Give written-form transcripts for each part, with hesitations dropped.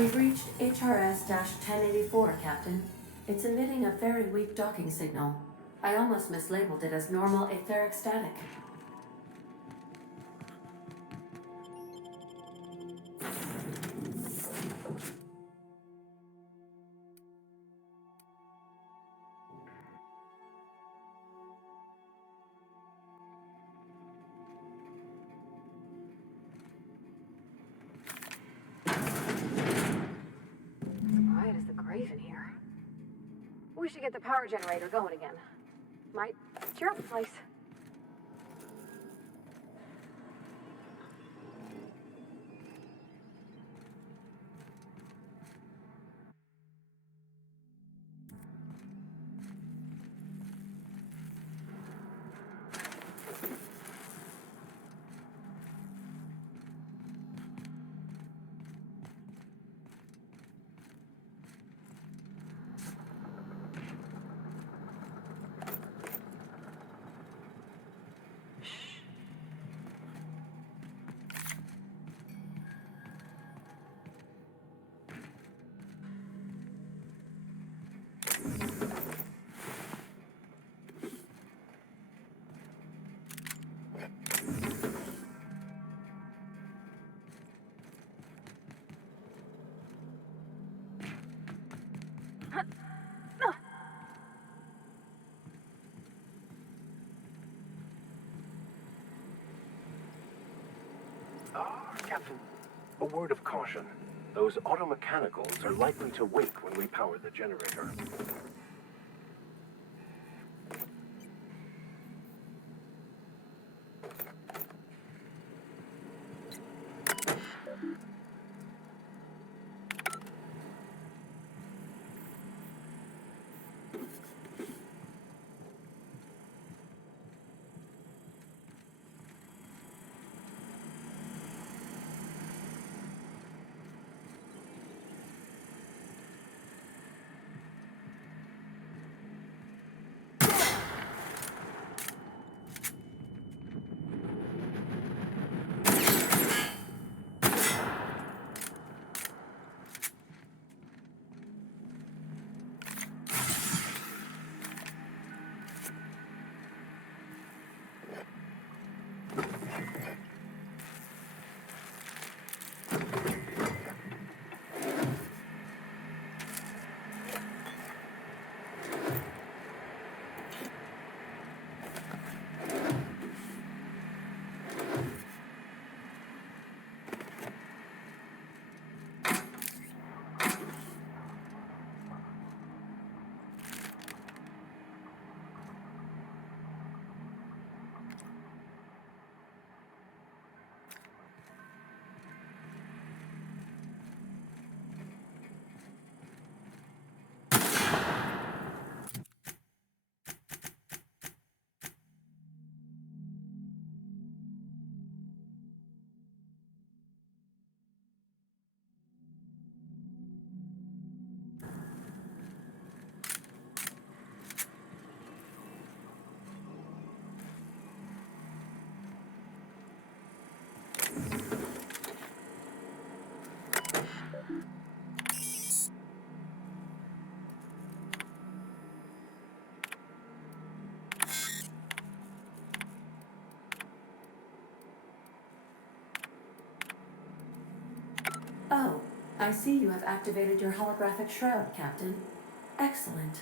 We've reached HRS-1084, Captain. It's emitting a very weak docking signal. I almost mislabeled it as normal etheric static. Quiet as the grave in here. We should get the power generator going again. Might cheer up the place. Captain, a word of caution. Those automechanicals are likely to wake when we power the generator. Oh, I see you have activated your holographic shroud, Captain. Excellent.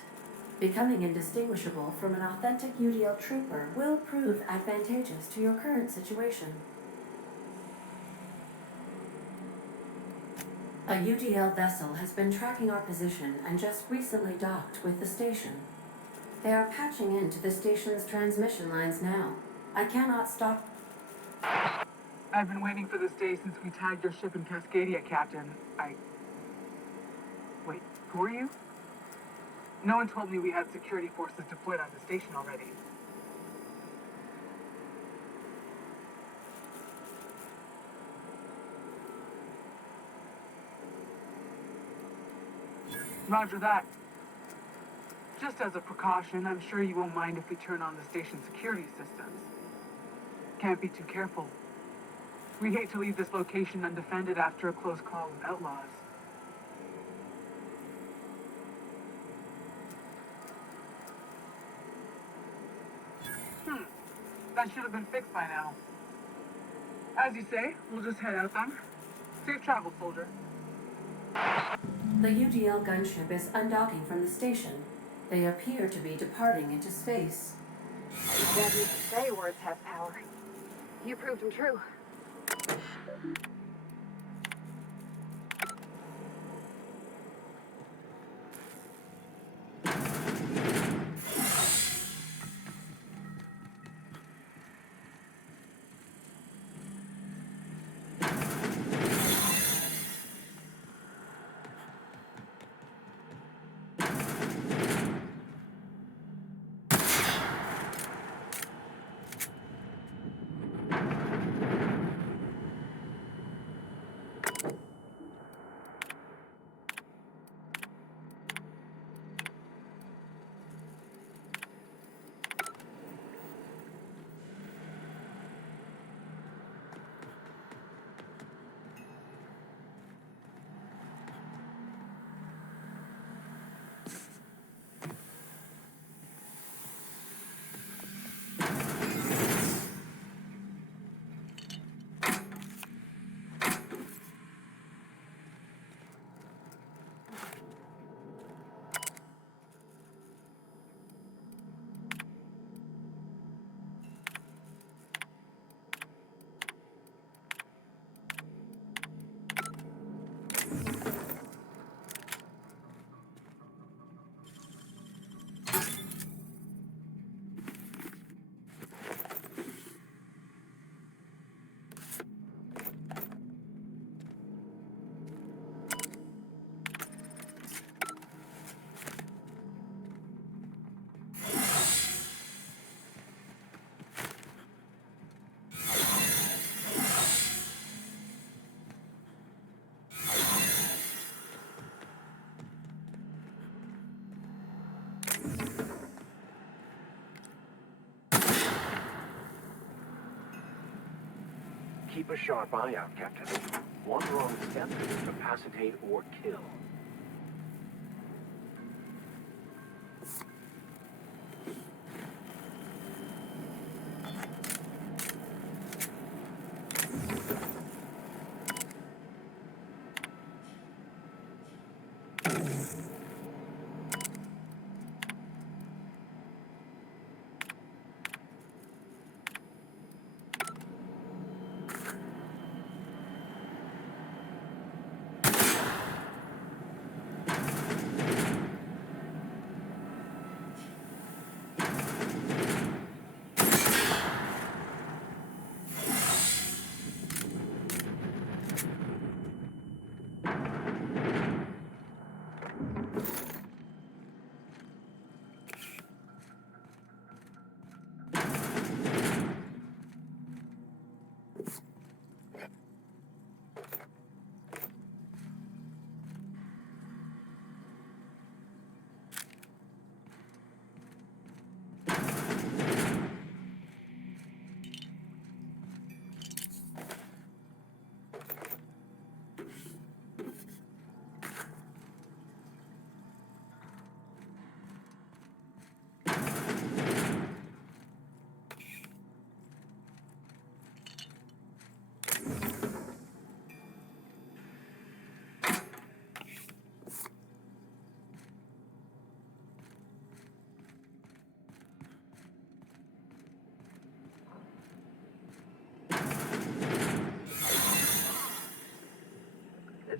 Becoming indistinguishable from an authentic UDL trooper will prove advantageous to your current situation. A UDL vessel has been tracking our position and just recently docked with the station. They are patching into the station's transmission lines now. I cannot stop. I've been waiting for this day since we tagged your ship in Cascadia, Captain. Wait, who are you? No one told me we had security forces deployed on the station already. Roger that. Just as a precaution, I'm sure you won't mind if we turn on the station's security systems. Can't be too careful. We hate to leave this location undefended after a close call with outlaws. That should have been fixed by now. As you say, we'll just head out then. Safe travel, soldier. The UDL gunship is undocking from the station. They appear to be departing into space. Dad used to say words have power. You proved them true. Keep a sharp eye out, Captain. One wrong step could incapacitate or kill.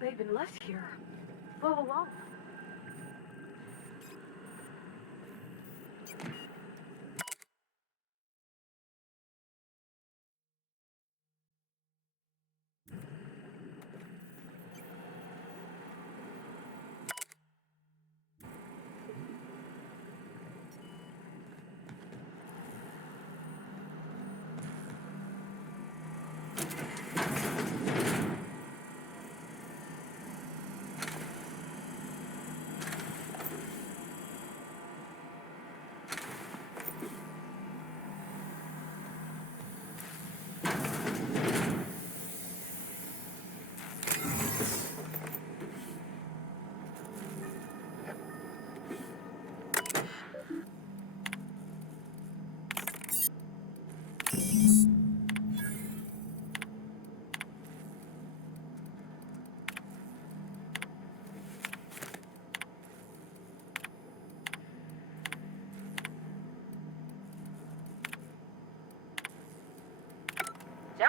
They've been left here all along.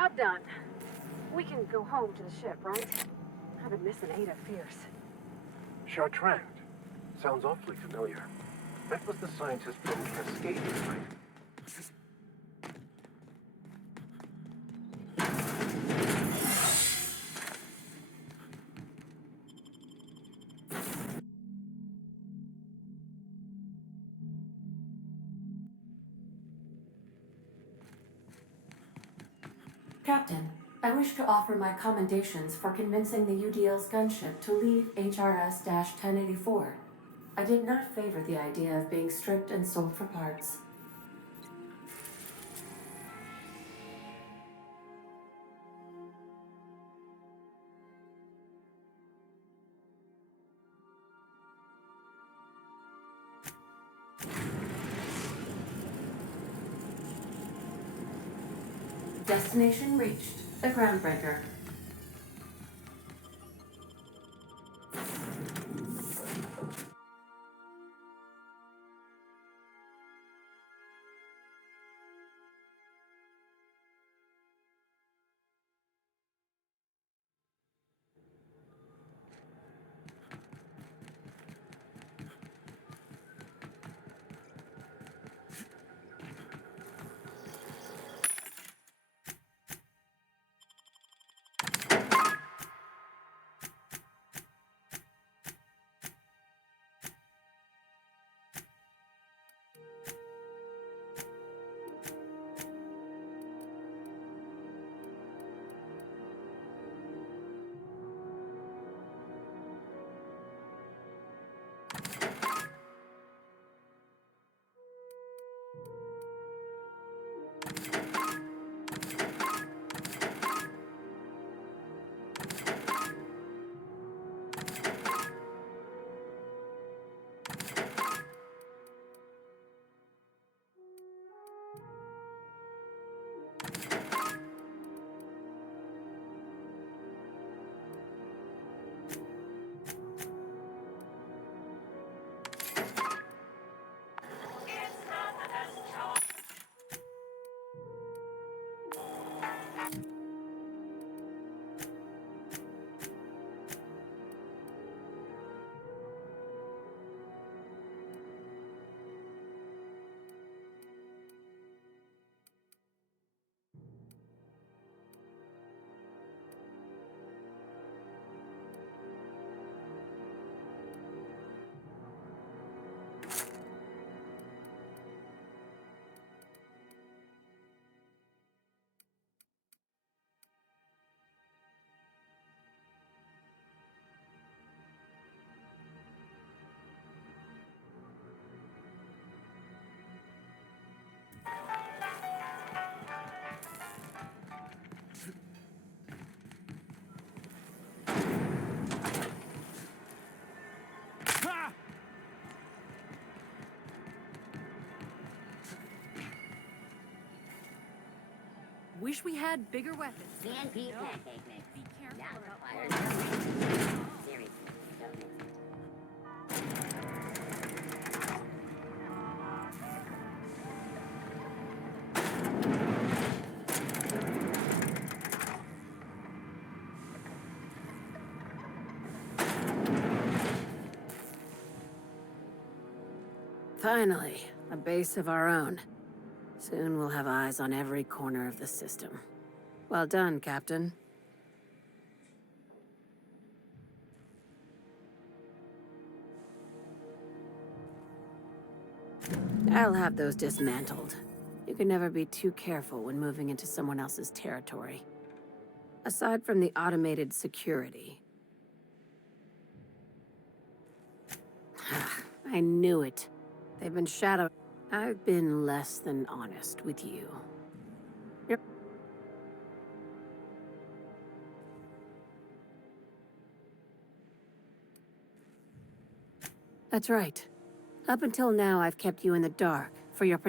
job done. We can go home to the ship, right? I've been missing Ada fierce. Chartrand. Sounds awfully familiar. That was the scientist from Cascadia, right? Captain, I wish to offer my commendations for convincing the UDL's gunship to leave HRS-1084. I did not favor the idea of being stripped and sold for parts. Destination reached. The Groundbreaker. Wish we had bigger weapons. CNP pancake mix. Be careful. Not required. No mix. Seriously, don't mix it. Finally, a base of our own. Soon we'll have eyes on every corner of the system. Well done, Captain. I'll have those dismantled. You can never be too careful when moving into someone else's territory. Aside from the automated security. I knew it. They've been shadowed. I've been less than honest with you. Yep. That's right. Up until now, I've kept you in the dark for your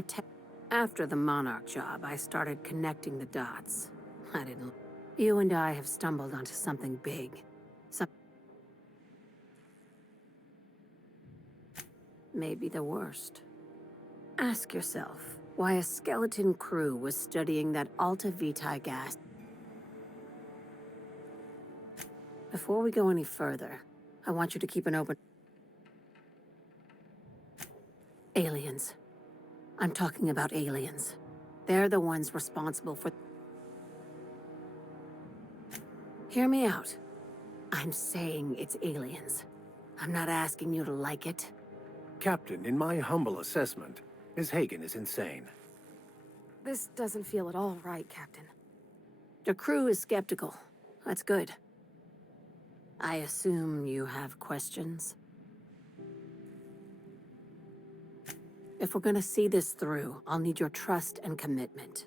After the Monarch job, I started connecting the dots. I didn't. You and I have stumbled onto something big. Maybe the worst. Ask yourself why a skeleton crew was studying that Alta Vitae gas. Before we go any further, I want you to keep an open... Aliens. I'm talking about aliens. They're the ones responsible for... Hear me out. I'm saying it's aliens. I'm not asking you to like it. Captain, in my humble assessment, Ms. Hagen is insane. This doesn't feel at all right, Captain. The crew is skeptical. That's good. I assume you have questions? If we're gonna see this through, I'll need your trust and commitment.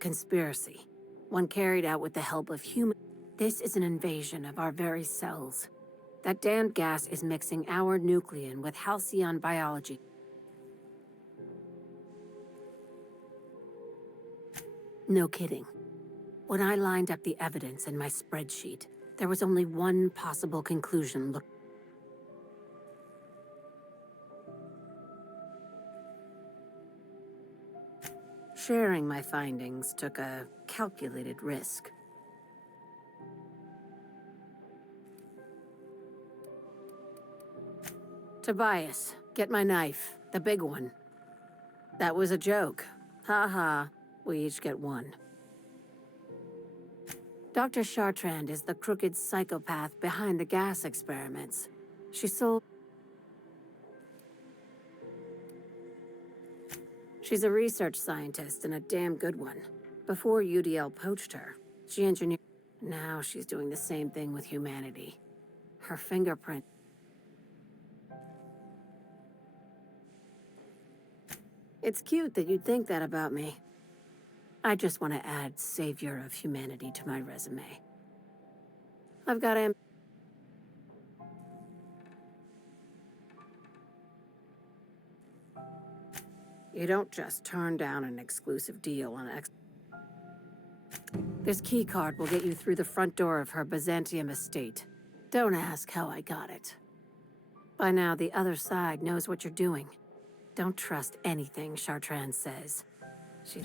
Conspiracy. One carried out with the help of human... This is an invasion of our very cells. That damned gas is mixing our nucleon with Halcyon biology. No kidding. When I lined up the evidence in my spreadsheet, there was only one possible conclusion. Look. Sharing my findings took a calculated risk. Tobias, get my knife. The big one. That was a joke. Ha ha. We each get one. Dr. Chartrand is the crooked psychopath behind the gas experiments. She sold... She's a research scientist and a damn good one. Before UDL poached her, she engineered... Now she's doing the same thing with humanity. Her fingerprint... It's cute that you'd think that about me. I just want to add savior of humanity to my resume. I've got You don't just turn down an exclusive deal on This keycard will get you through the front door of her Byzantium estate. Don't ask how I got it. By now, the other side knows what you're doing. Don't trust anything Chartrand says. She's...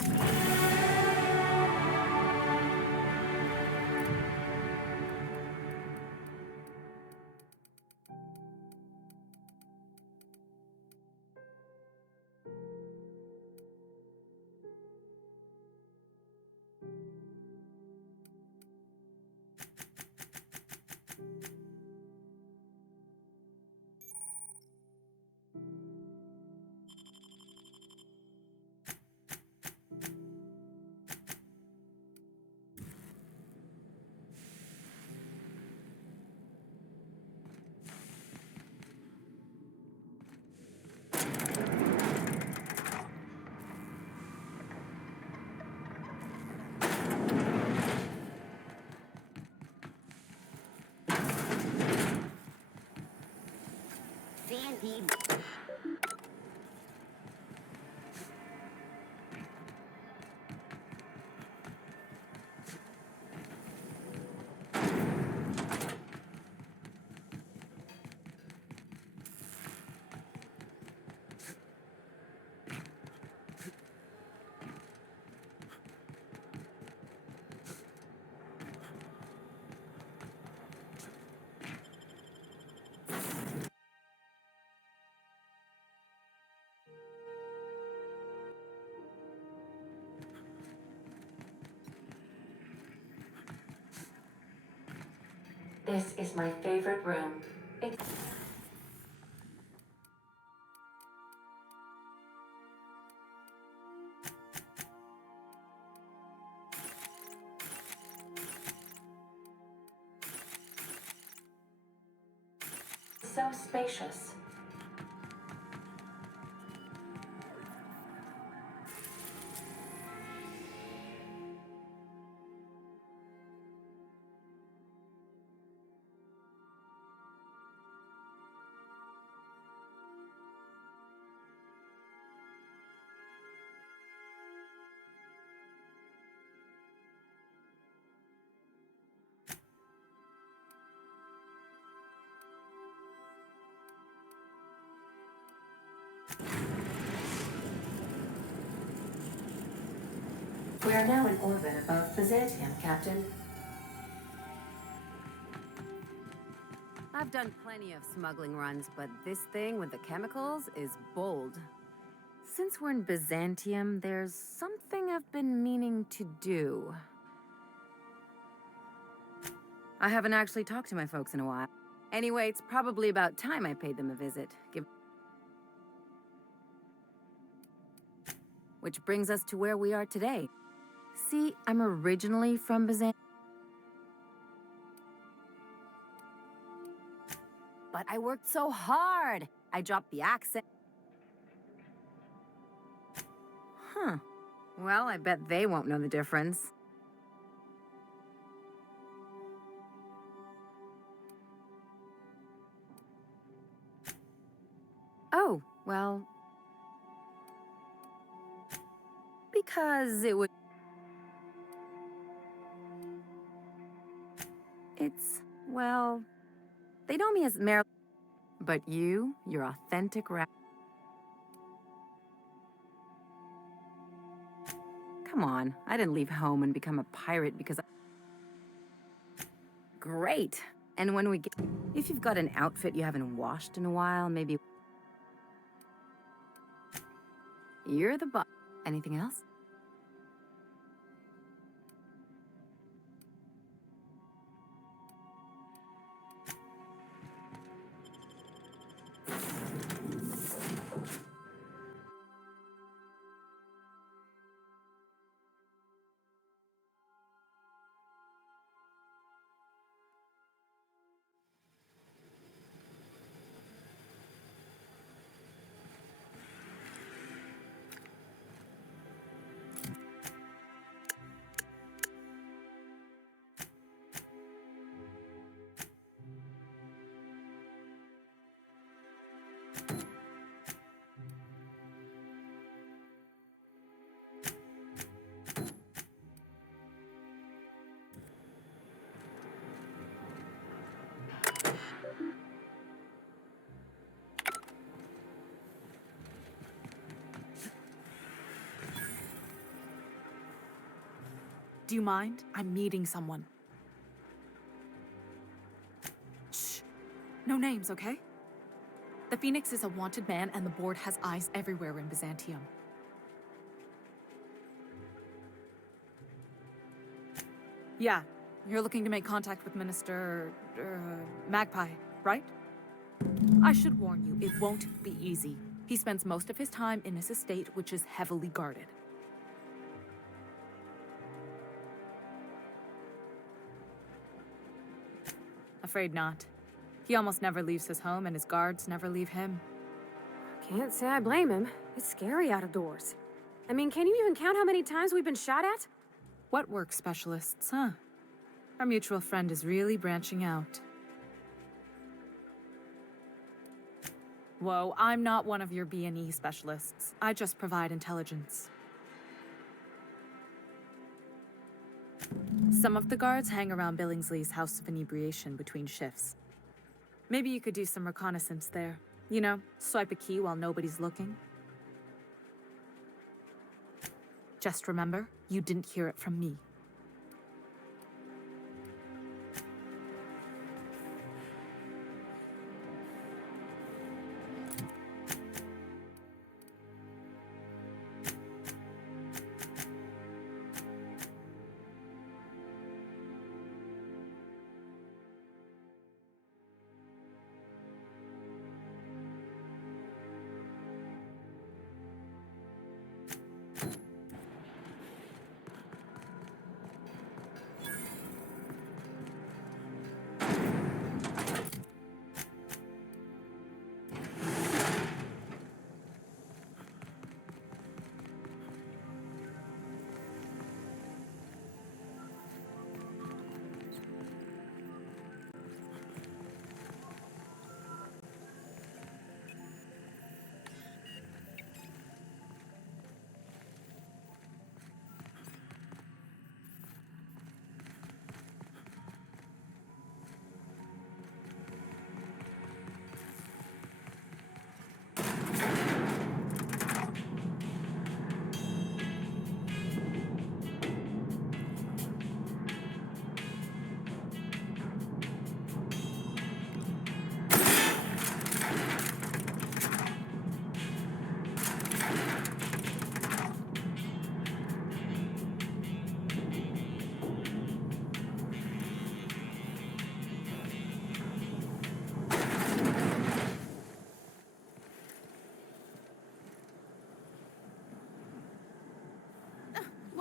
Sandy. This is my favorite room. It's so spacious. We are now in orbit above Byzantium, Captain. I've done plenty of smuggling runs, but this thing with the chemicals is bold. Since we're in Byzantium, there's something I've been meaning to do. I haven't actually talked to my folks in a while. Anyway, it's probably about time I paid them a visit. Which brings us to where we are today. See, I'm originally from Byzantium. But I worked so hard. I dropped the accent. Huh. Well, I bet they won't know the difference. Oh, well... because it would... It's... well... They know me as Mar... But you're authentic Come on, I didn't leave home and become a pirate because Great! And when we get... If you've got an outfit you haven't washed in a while, maybe... You're the boss. Anything else? Do you mind? I'm meeting someone. Shh. No names, okay? The Phoenix is a wanted man, and the board has eyes everywhere in Byzantium. Yeah, you're looking to make contact with Minister... Magpie, right? I should warn you, it won't be easy. He spends most of his time in his estate, which is heavily guarded. Afraid not. He almost never leaves his home, and his guards never leave him. Can't say I blame him. It's scary out of doors. I mean, can you even count how many times we've been shot at? What work specialists, huh? Our mutual friend is really branching out. Whoa, I'm not one of your B&E specialists. I just provide intelligence. Some of the guards hang around Billingsley's House of Inebriation between shifts. Maybe you could do some reconnaissance there. You know, swipe a key while nobody's looking. Just remember, you didn't hear it from me.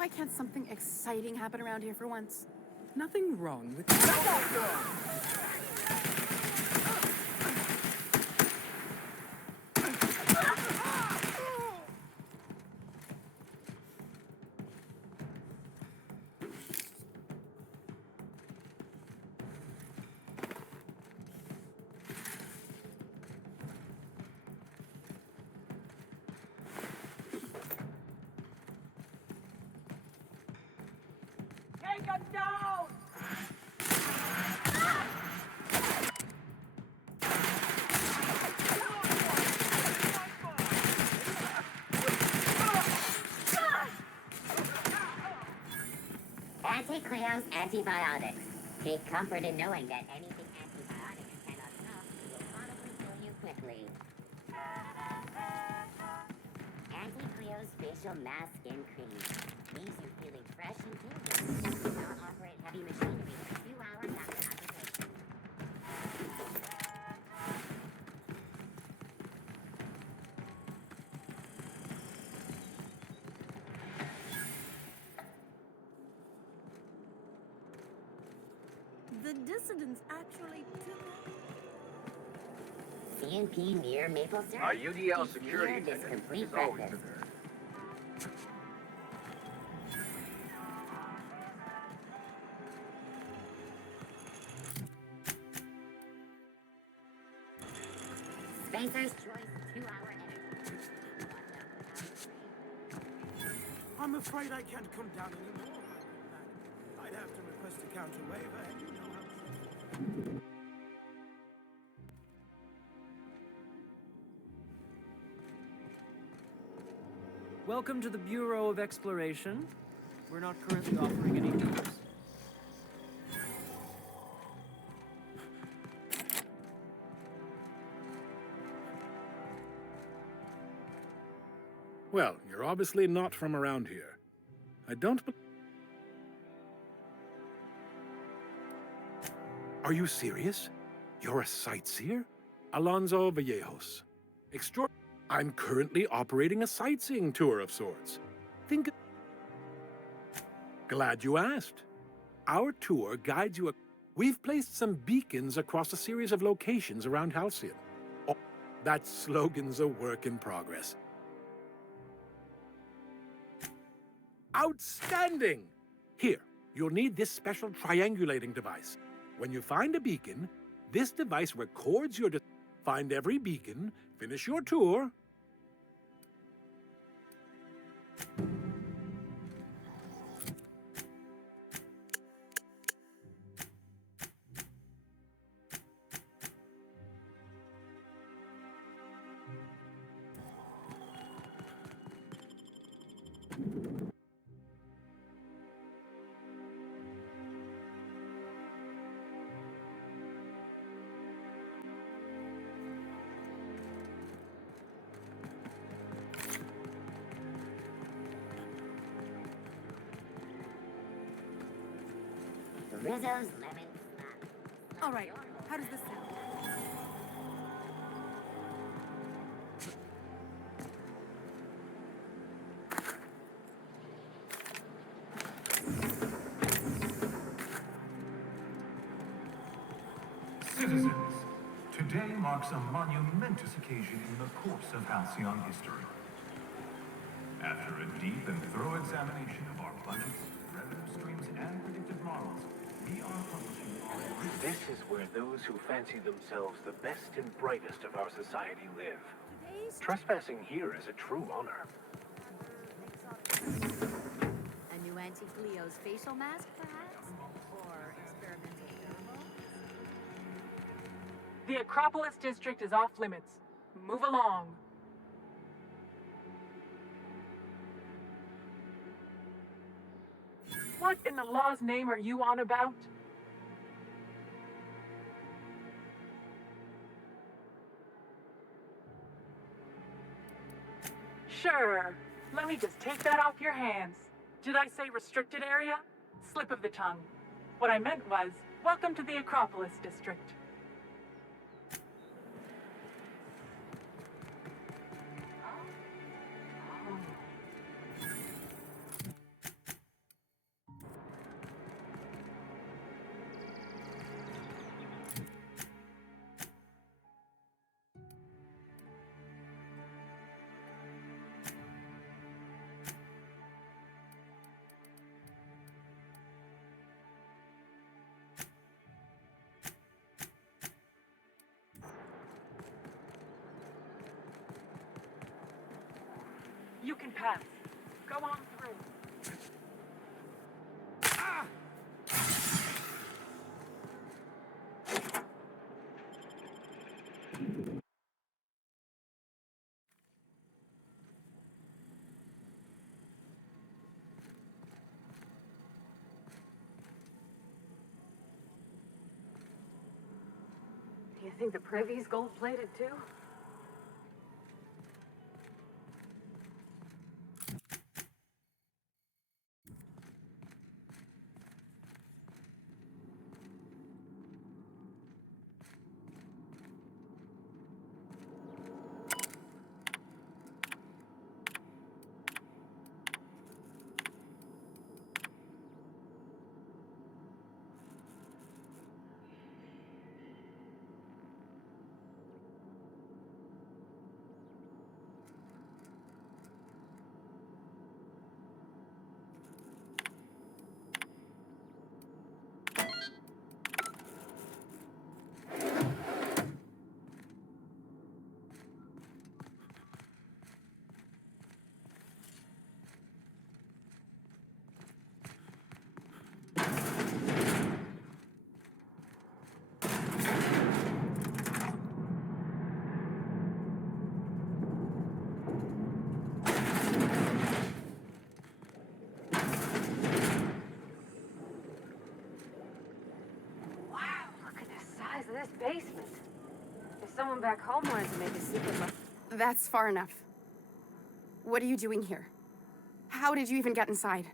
Why can't something exciting happen around here for once? Nothing wrong with Take us down! Anti-Cleo's antibiotics. Take comfort in knowing that anything antibiotics cannot stop will probably kill you quickly. Anti-Cleo's facial mask skin cream leaves you feeling fresh and tingling. Do not operate heavy machinery for 2 hours after application. The dissidents actually took... CNP near maple syrup. Our UDL Keep security near this attendant complete is always breakfast. there. Spencer's Choice 2-hour energy. I'm afraid I can't come down anymore. I'd have to request a counter waiver, and you know how... Welcome to the Bureau of Exploration. We're not currently offering any tours. Well, you're obviously not from around here. I don't be- Are you serious? You're a sightseer? Alonso Vallejos. I'm currently operating a sightseeing tour of sorts. Think... Glad you asked. Our tour guides you... We've placed some beacons across a series of locations around Halcyon. Oh, that slogan's a work in progress. Outstanding! Here, you'll need this special triangulating device. When you find a beacon, this device records your... Find every beacon, finish your tour... Rizzo's lemon slap. All right, how does this sound? Citizens, today marks a monumentous occasion in the course of Halcyon history. After a deep and thorough examination of our budgets, revenue streams, and predictive models, we are publishing our... This is where those who fancy themselves the best and brightest of our society live. Trespassing here is a true honor. A new Anti-Cleo's facial mask, perhaps? Or experimental thermal? The Acropolis district is off limits. Move along. What in the law's name are you on about? Sure. Let me just take that off your hands. Did I say restricted area? Slip of the tongue. What I meant was, welcome to the Acropolis district. You can pass. Go on through. Do you think the privy's gold-plated too? This basement. If someone back home wanted to make a secret lab. That's far enough. What are you doing here? How did you even get inside?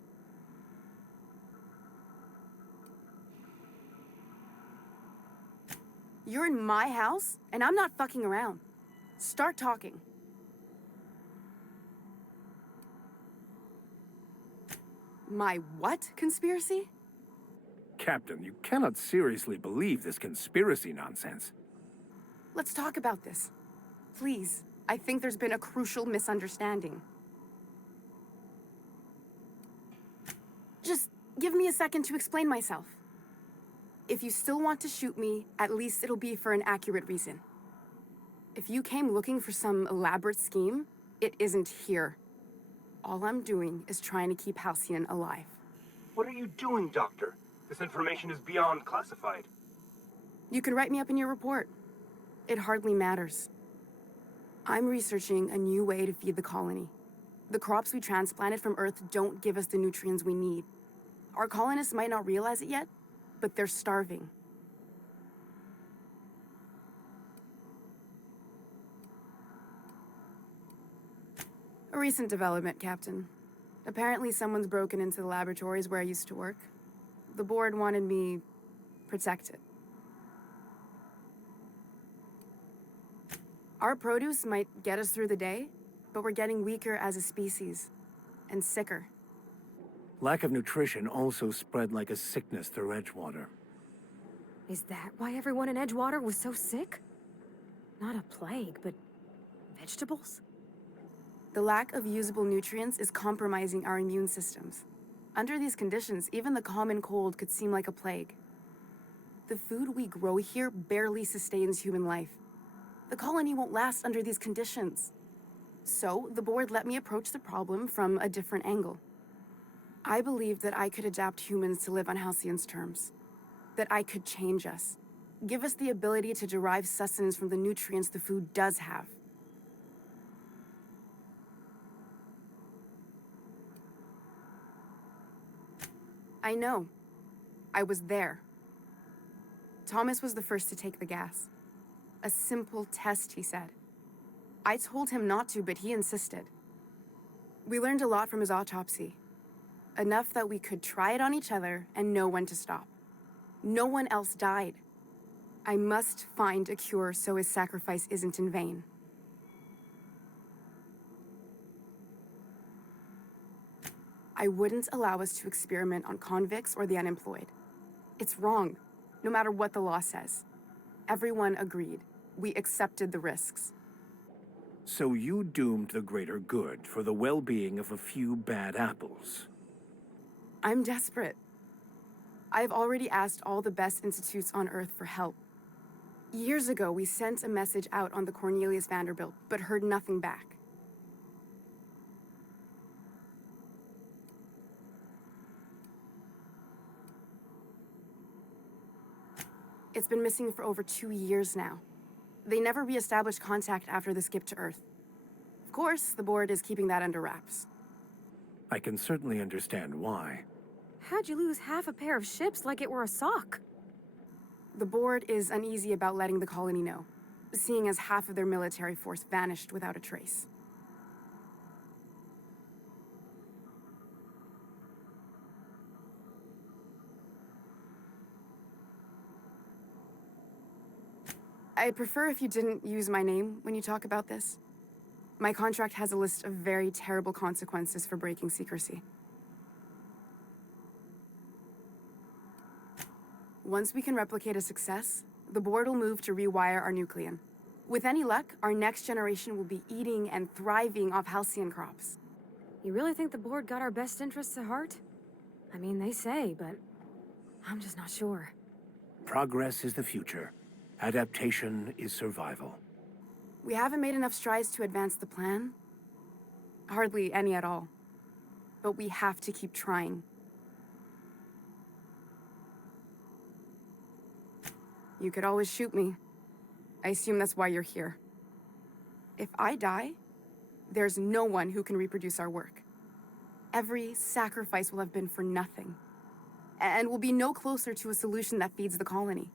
You're in my house, and I'm not fucking around. Start talking. My what conspiracy? Captain, you cannot seriously believe this conspiracy nonsense. Let's talk about this. Please. I think there's been a crucial misunderstanding. Just give me a second to explain myself. If you still want to shoot me, at least it'll be for an accurate reason. If you came looking for some elaborate scheme, it isn't here. All I'm doing is trying to keep Halcyon alive. What are you doing, Doctor? This information is beyond classified. You can write me up in your report. It hardly matters. I'm researching a new way to feed the colony. The crops we transplanted from Earth don't give us the nutrients we need. Our colonists might not realize it yet, but they're starving. A recent development, Captain. Apparently someone's broken into the laboratories where I used to work. The board wanted me protected. Our produce might get us through the day, but we're getting weaker as a species, and sicker. Lack of nutrition also spread like a sickness through Edgewater. Is that why everyone in Edgewater was so sick? Not a plague, but vegetables? The lack of usable nutrients is compromising our immune systems. Under these conditions, even the common cold could seem like a plague. The food we grow here barely sustains human life. The colony won't last under these conditions. So, the board let me approach the problem from a different angle. I believed that I could adapt humans to live on Halcyon's terms. That I could change us. Give us the ability to derive sustenance from the nutrients the food does have. I know. I was there. Thomas was the first to take the gas. A simple test, he said. I told him not to, but he insisted. We learned a lot from his autopsy. Enough that we could try it on each other and know when to stop. No one else died. I must find a cure so his sacrifice isn't in vain. I wouldn't allow us to experiment on convicts or the unemployed. It's wrong, no matter what the law says. Everyone agreed. We accepted the risks. So you doomed the greater good for the well-being of a few bad apples. I'm desperate. I've already asked all the best institutes on Earth for help. Years ago, we sent a message out on the Cornelius Vanderbilt, but heard nothing back. It's been missing for over 2 years now. They never re-established contact after the skip to Earth. Of course, the board is keeping that under wraps. I can certainly understand why. How'd you lose half a pair of ships like it were a sock? The board is uneasy about letting the colony know, seeing as half of their military force vanished without a trace. I'd prefer if you didn't use my name when you talk about this. My contract has a list of very terrible consequences for breaking secrecy. Once we can replicate a success, the board will move to rewire our nucleon. With any luck, our next generation will be eating and thriving off Halcyon crops. You really think the board got our best interests at heart? I mean, they say, but I'm just not sure. Progress is the future. Adaptation is survival. We haven't made enough strides to advance the plan. Hardly any at all. But we have to keep trying. You could always shoot me. I assume that's why you're here. If I die, there's no one who can reproduce our work. Every sacrifice will have been for nothing. And we'll be no closer to a solution that feeds the colony.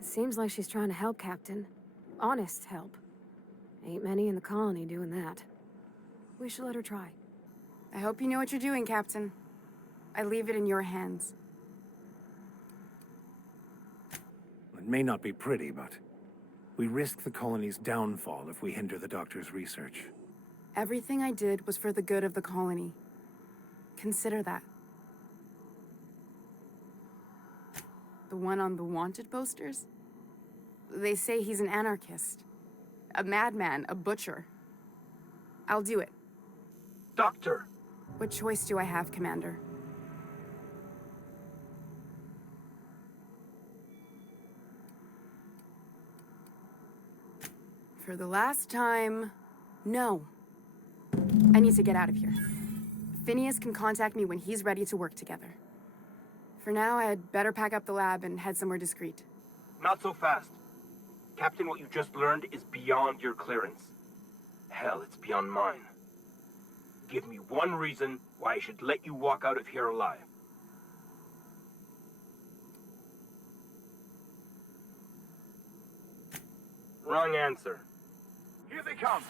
Seems like she's trying to help, Captain. Honest help. Ain't many in the colony doing that. We should let her try. I hope you know what you're doing, Captain. I leave it in your hands. It may not be pretty, but we risk the colony's downfall if we hinder the doctor's research. Everything I did was for the good of the colony. Consider that. The one on the wanted posters? They say he's an anarchist. A madman, a butcher. I'll do it. Doctor! What choice do I have, Commander? For the last time, no. I need to get out of here. Phineas can contact me when he's ready to work together. For now, I'd better pack up the lab and head somewhere discreet. Not so fast. Captain, what you just learned is beyond your clearance. Hell, it's beyond mine. Give me one reason why I should let you walk out of here alive. Wrong answer. Here they come!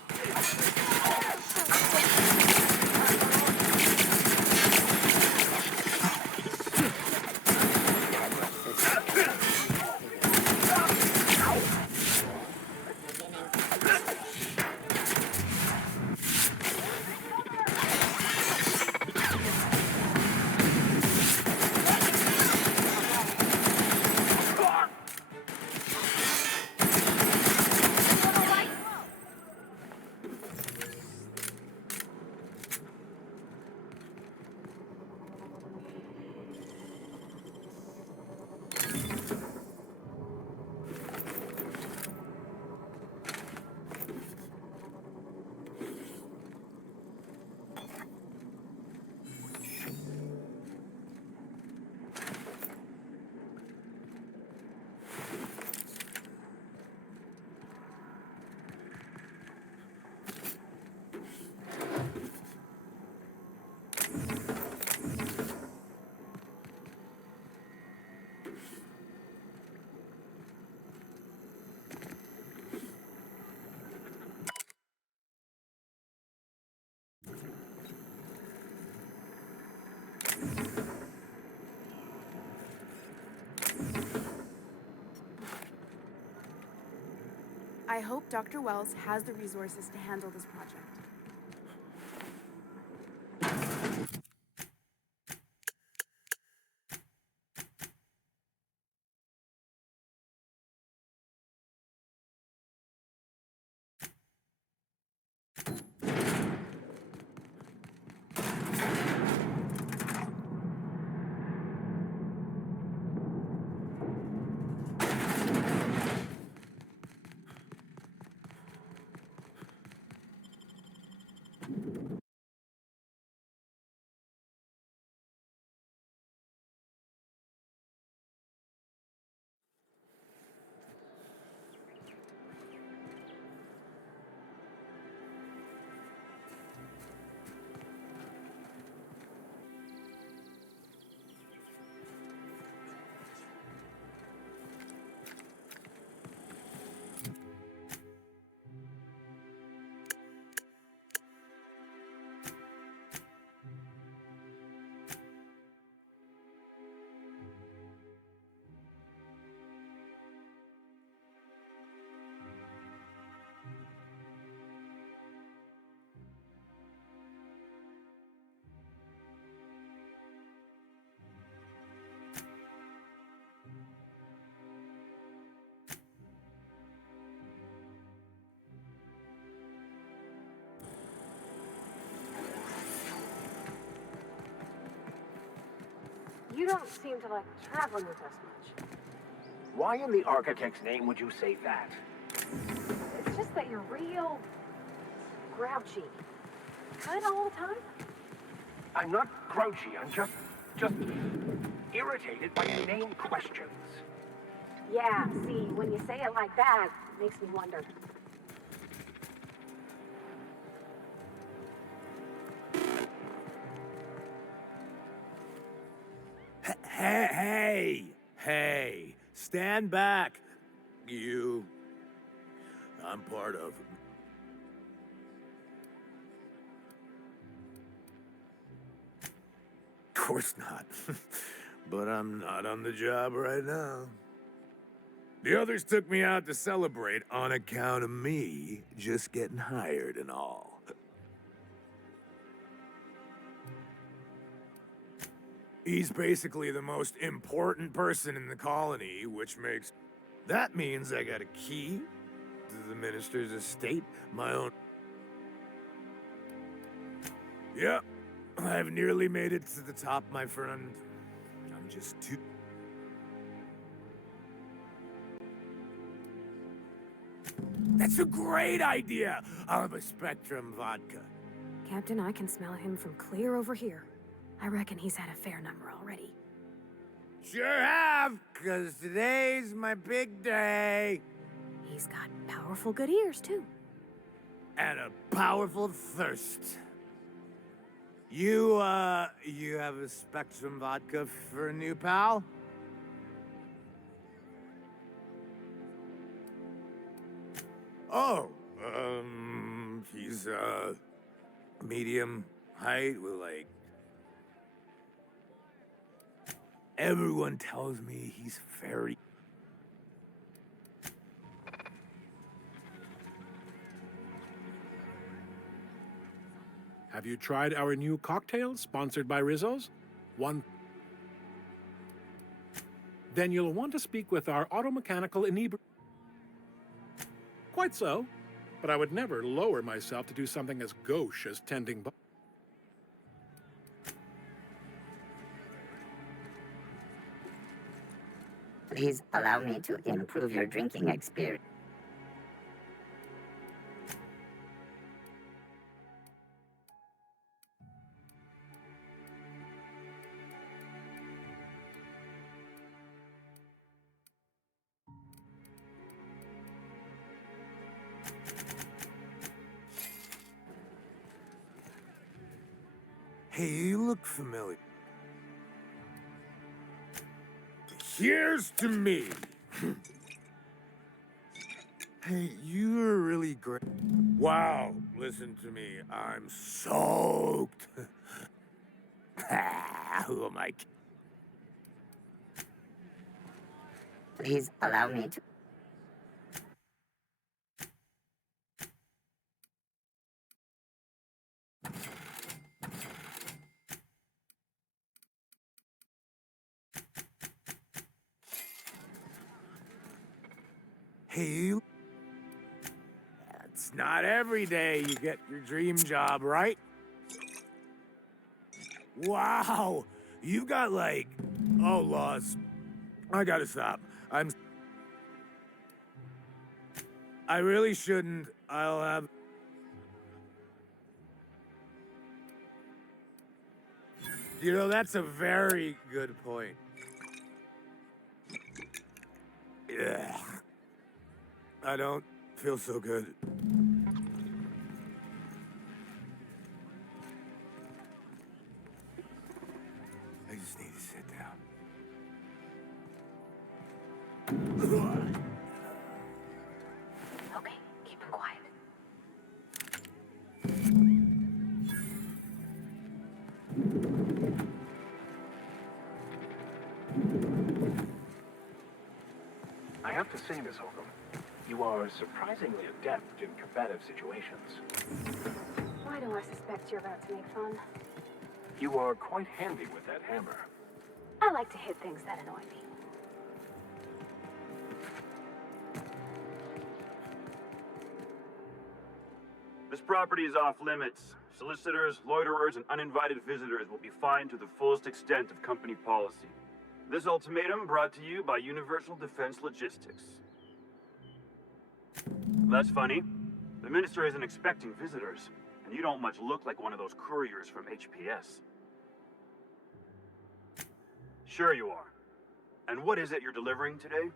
I hope Dr. Wells has the resources to handle this project. don't seem to like traveling with us much. Why in the architect's name would you say that? It's just that you're real grouchy. Good all the time? I'm not grouchy, I'm just irritated by inane questions. Yeah, see, when you say it like that, it makes me wonder. Hey, stand back. You. I'm part of. Of course not. But I'm not on the job right now. The others took me out to celebrate on account of me just getting hired and all. He's basically the most important person in the colony, which makes... That means I got a key to the minister's estate, my own... Yep, I've nearly made it to the top, my friend. I'm just too... That's a great idea! I'll have a Spectrum vodka. Captain, I can smell him from clear over here. I reckon he's had a fair number already. Sure have, 'cause today's my big day. He's got powerful good ears, too. And a powerful thirst. You have a Spectrum vodka for a new pal? Oh, he's, medium height with, like... Everyone tells me he's very... Have you tried our new cocktail, sponsored by Rizzo's? Then you'll want to speak with our automechanical inebriator. Quite so, but I would never lower myself to do something as gauche as tending Please allow me to improve your drinking experience. Hey, you look familiar. Here's to me. Hey, you're really great. Wow, listen to me. I'm soaked. Who am I? Please allow me to... Hey, you. It's not every day you get your dream job, right? Wow, you've got like... Oh, lost. I gotta stop. I really shouldn't. I'll have... You know, that's a very good point. Yeah. I don't feel so good. I just need to sit down. Okay, keep him quiet. I have to say, Miss Holcomb, you are surprisingly adept in combative situations. Why do I suspect you're about to make fun? You are quite handy with that hammer. I like to hit things that annoy me. This property is off limits. Solicitors, loiterers, and uninvited visitors will be fined to the fullest extent of company policy. This ultimatum brought to you by Universal Defense Logistics. That's funny. The Minister isn't expecting visitors, and you don't much look like one of those couriers from HPS. Sure you are. And what is it you're delivering today?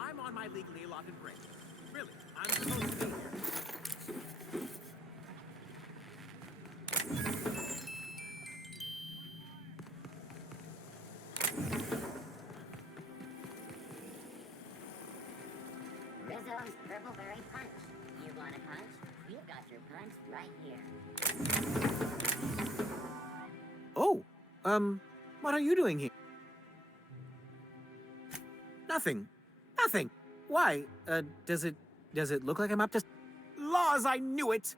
I'm on my legally allotted break. Really, I'm supposed to be here. Rizzo's Purpleberry Punch. You want a punch? We've got your punch right here. Oh, what are you doing here? Nothing. Nothing. Why? Does it look like I'm up to... Laws, I knew it!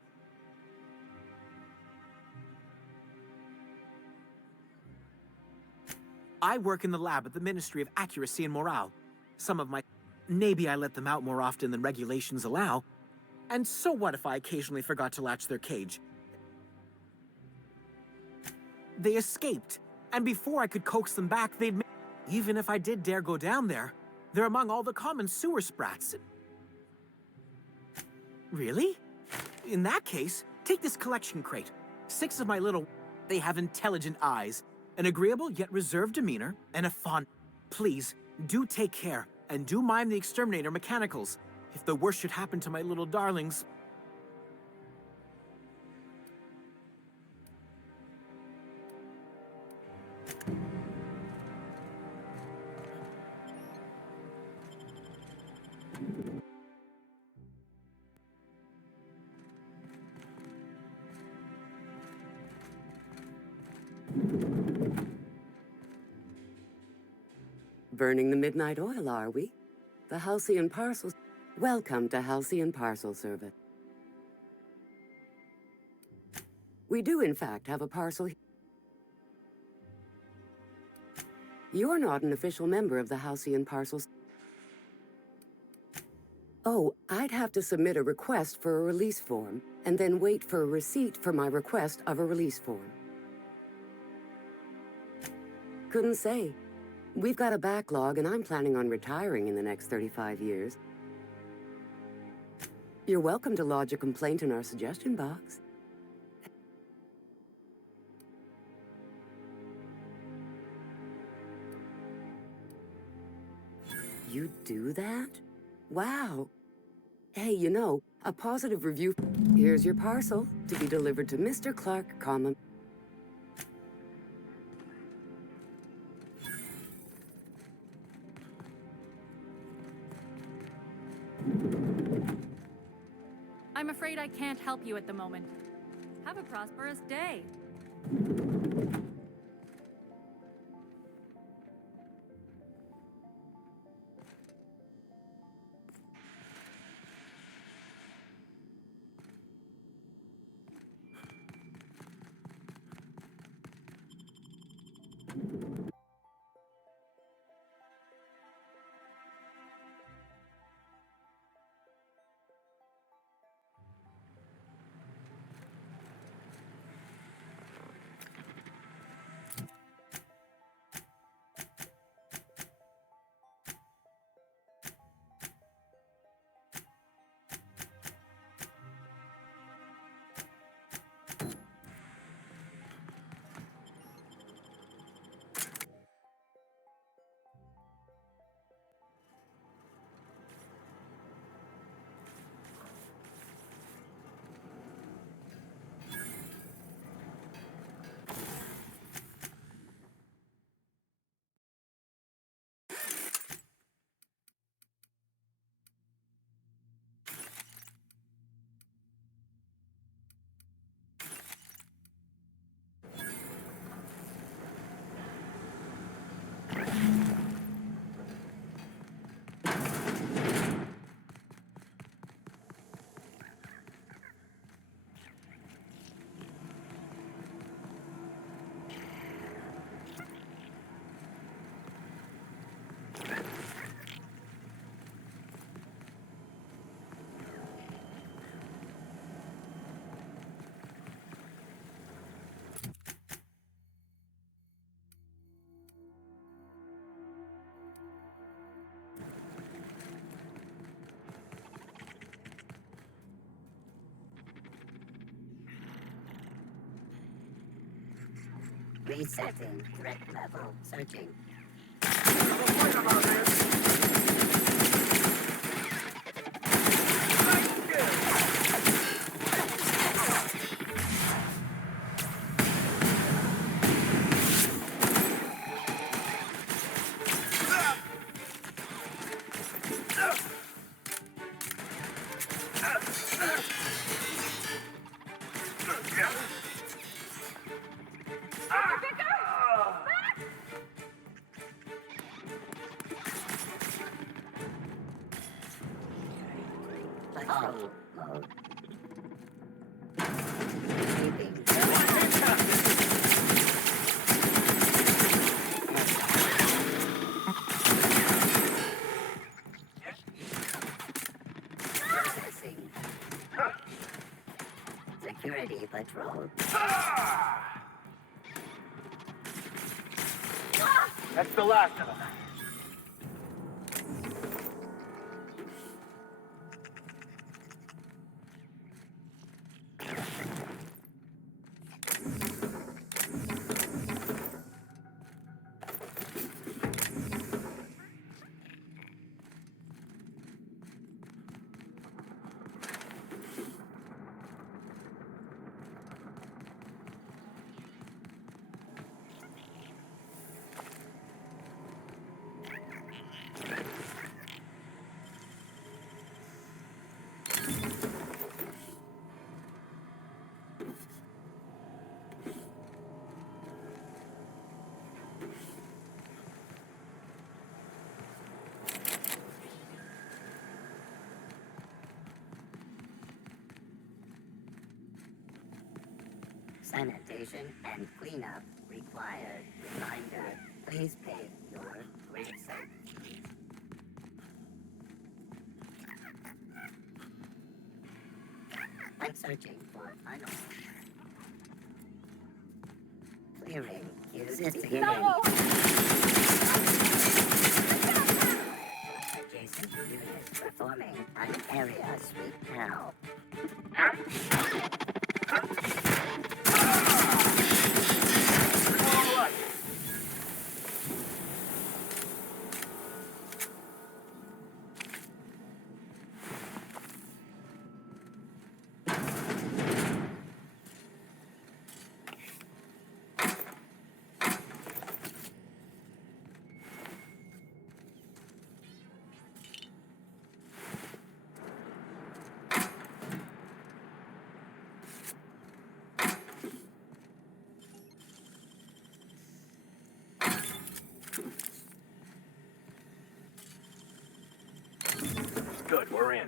I work in the lab at the Ministry of Accuracy and Morale. Some of my... Maybe I let them out more often than regulations allow. And so what if I occasionally forgot to latch their cage? They escaped, and before I could coax them back, they'd... Even if I did dare go down there, they're among all the common sewer sprats. Really? In that case, take this collection crate. 6 of my little... They have intelligent eyes, an agreeable yet reserved demeanor, and a fond... Please, do take care, and do mime the exterminator mechanicals. If the worst should happen to my little darlings... Burning the midnight oil, are we? The Halcyon Parcels. Welcome to Halcyon Parcel Service. We do, in fact, have a parcel. You're not an official member of the Halcyon Parcels. Oh, I'd have to submit a request for a release form, and then wait for a receipt for my request of a release form. Couldn't say. We've got a backlog, and I'm planning on retiring in the next 35 years. You're welcome to lodge a complaint in our suggestion box. You do that? Wow. Hey, you know, a positive review. Here's your parcel to be delivered to Mr. Clark, comma. I'm afraid I can't help you at the moment. Have a prosperous day. Resetting threat level. Searching. Patrol mode. Keeping. Processing. Security patrol. That's the last of them. Sanitation and cleanup required. Reminder, please pay your ransom. I'm searching for final. Clearing. Existing. No! Adjacent units performing an area sweep now. Good, we're in.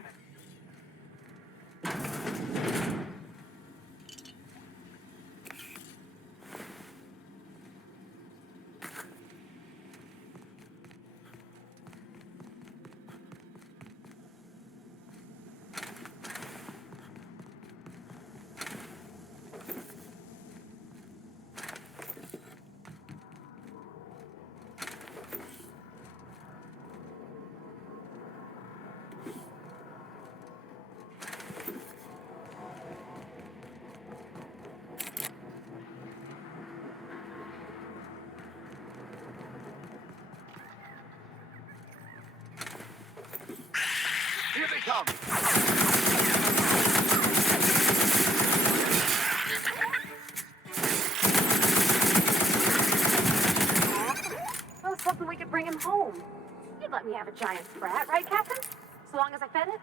Here they come! I was hoping we could bring him home. You'd let me have a giant sprat, right, Captain? So long as I fed it?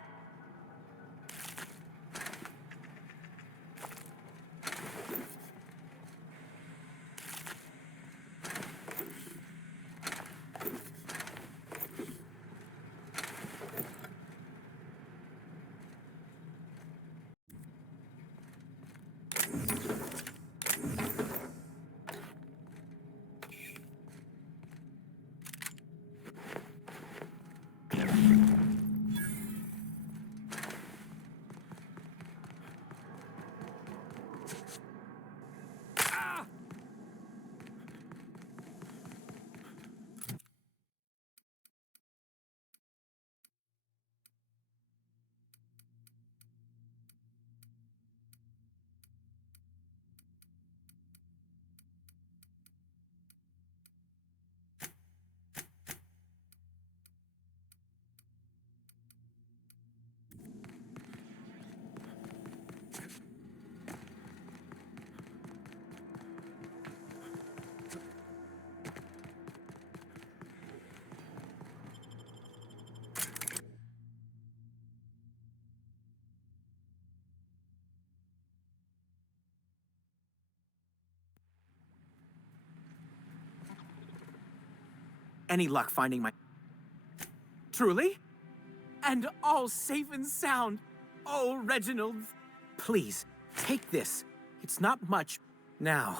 any luck finding my... Truly? And all safe and sound. Oh, Reginald, please, take this. It's not much. Now...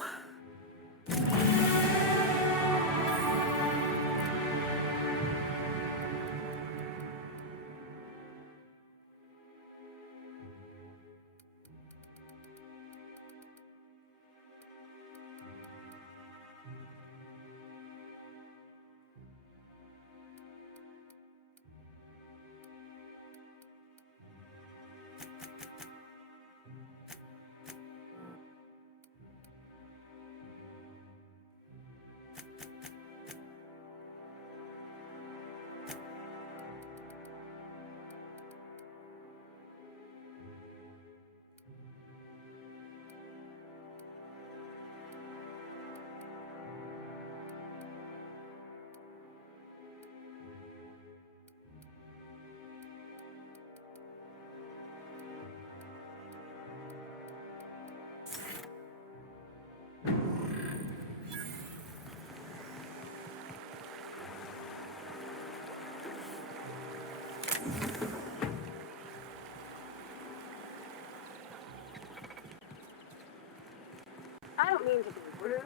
I don't mean to be rude,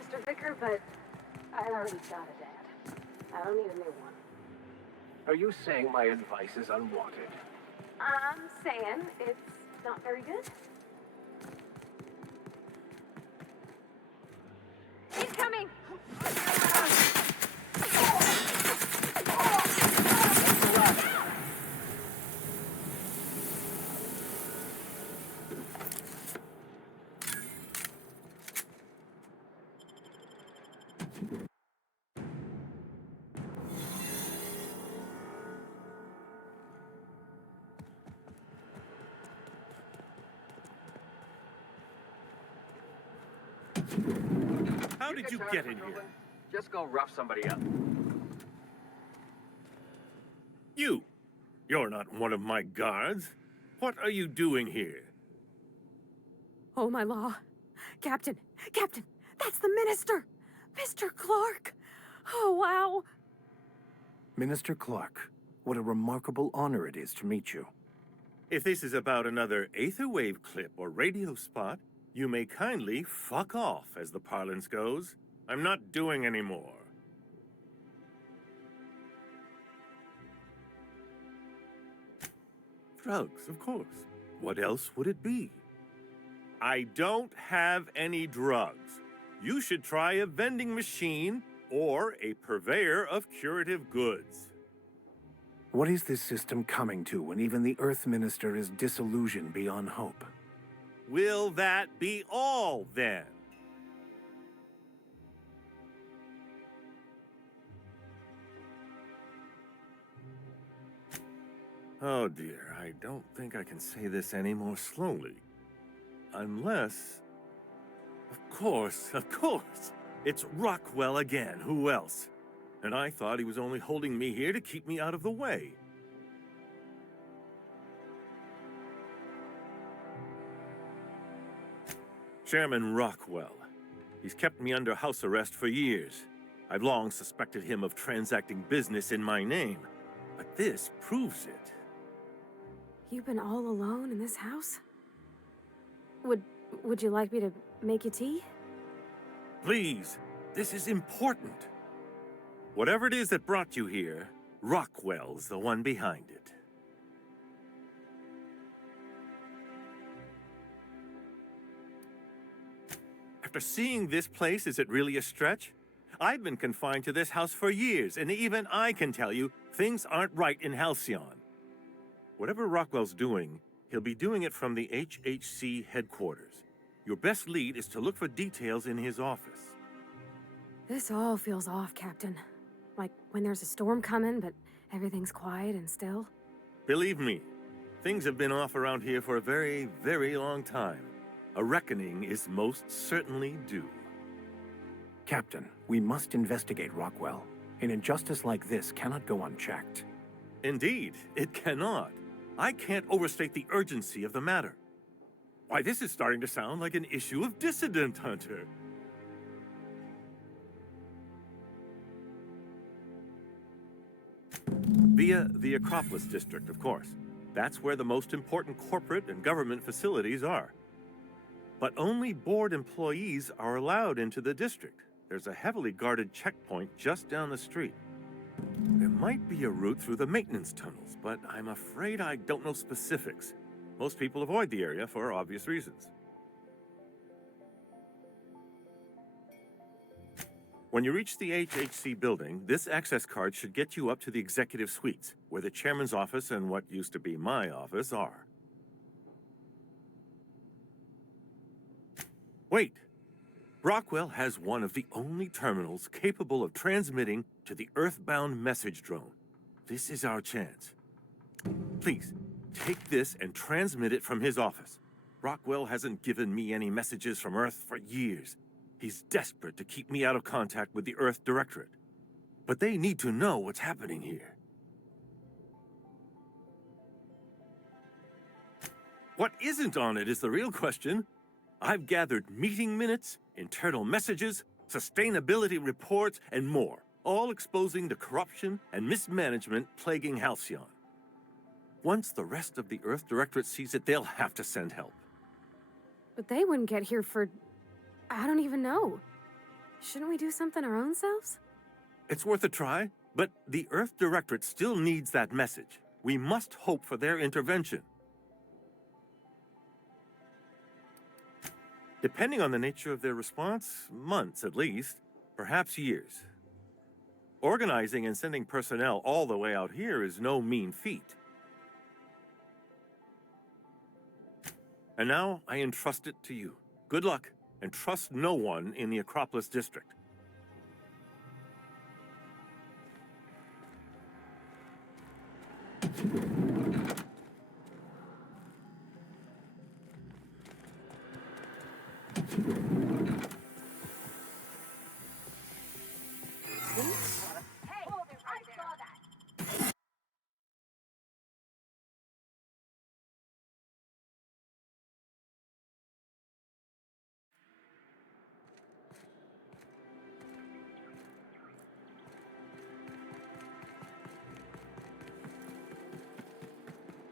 Mr. Vicker, but I already got a dad. I don't need a new one. Are you saying my advice is unwanted? I'm saying it's not very good. He's coming! How did you get in here? Just go rough somebody up. You're not one of my guards. What are you doing here? Oh, my law. Captain, that's the minister! Mr. Clark! Oh, wow. Minister Clark, what a remarkable honor it is to meet you. If this is about another Aetherwave clip or radio spot, you may kindly fuck off, as the parlance goes. I'm not doing any more. Drugs, of course. What else would it be? I don't have any drugs. You should try a vending machine or a purveyor of curative goods. What is this system coming to when even the Earth Minister is disillusioned beyond hope? Will that be all, then? Oh dear, I don't think I can say this any more slowly. Unless... Of course, it's Rockwell again, who else? And I thought he was only holding me here to keep me out of the way. Chairman Rockwell. He's kept me under house arrest for years. I've long suspected him of transacting business in my name, but this proves it. You've been all alone in this house? Would you like me to make you tea? Please, this is important. Whatever it is that brought you here, Rockwell's the one behind it. After seeing this place, is it really a stretch? I've been confined to this house for years, and even I can tell you, things aren't right in Halcyon. Whatever Rockwell's doing, he'll be doing it from the HHC headquarters. Your best lead is to look for details in his office. This all feels off, Captain. Like when there's a storm coming, but everything's quiet and still. Believe me, things have been off around here for a very, very long time. A reckoning is most certainly due. Captain, we must investigate Rockwell. An injustice like this cannot go unchecked. Indeed, it cannot. I can't overstate the urgency of the matter. Why, this is starting to sound like an issue of Dissident Hunter. Via the Acropolis District, of course. That's where the most important corporate and government facilities are. But only board employees are allowed into the district. There's a heavily guarded checkpoint just down the street. There might be a route through the maintenance tunnels, but I'm afraid I don't know specifics. Most people avoid the area for obvious reasons. When you reach the HHC building, this access card should get you up to the executive suites, where the chairman's office and what used to be my office are. Wait! Rockwell has one of the only terminals capable of transmitting to the Earthbound message drone. This is our chance. Please, take this and transmit it from his office. Rockwell hasn't given me any messages from Earth for years. He's desperate to keep me out of contact with the Earth Directorate. But they need to know what's happening here. What isn't on it is the real question. I've gathered meeting minutes, internal messages, sustainability reports, and more, all exposing the corruption and mismanagement plaguing Halcyon. Once the rest of the Earth Directorate sees it, they'll have to send help. But they wouldn't get here for... I don't even know. Shouldn't we do something our own selves? It's worth a try, but the Earth Directorate still needs that message. We must hope for their intervention. Depending on the nature of their response, months at least, perhaps years. Organizing and sending personnel all the way out here is no mean feat. And now I entrust it to you. Good luck, and trust no one in the Acropolis District.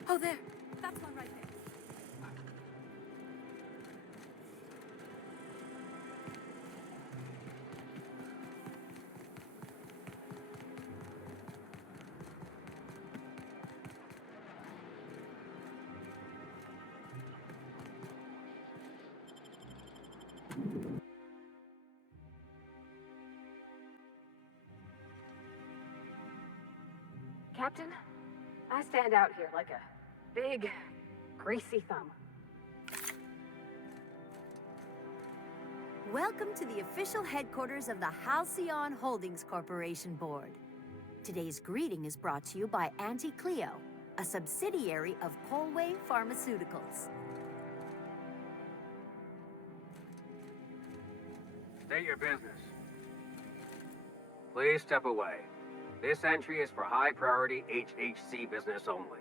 Oh, there. That's one right there. Captain, I stand out here like a big, greasy thumb. Welcome to the official headquarters of the Halcyon Holdings Corporation Board. Today's greeting is brought to you by Auntie Cleo, a subsidiary of Polway Pharmaceuticals. State your business. Please step away. This entry is for high-priority HHC business only.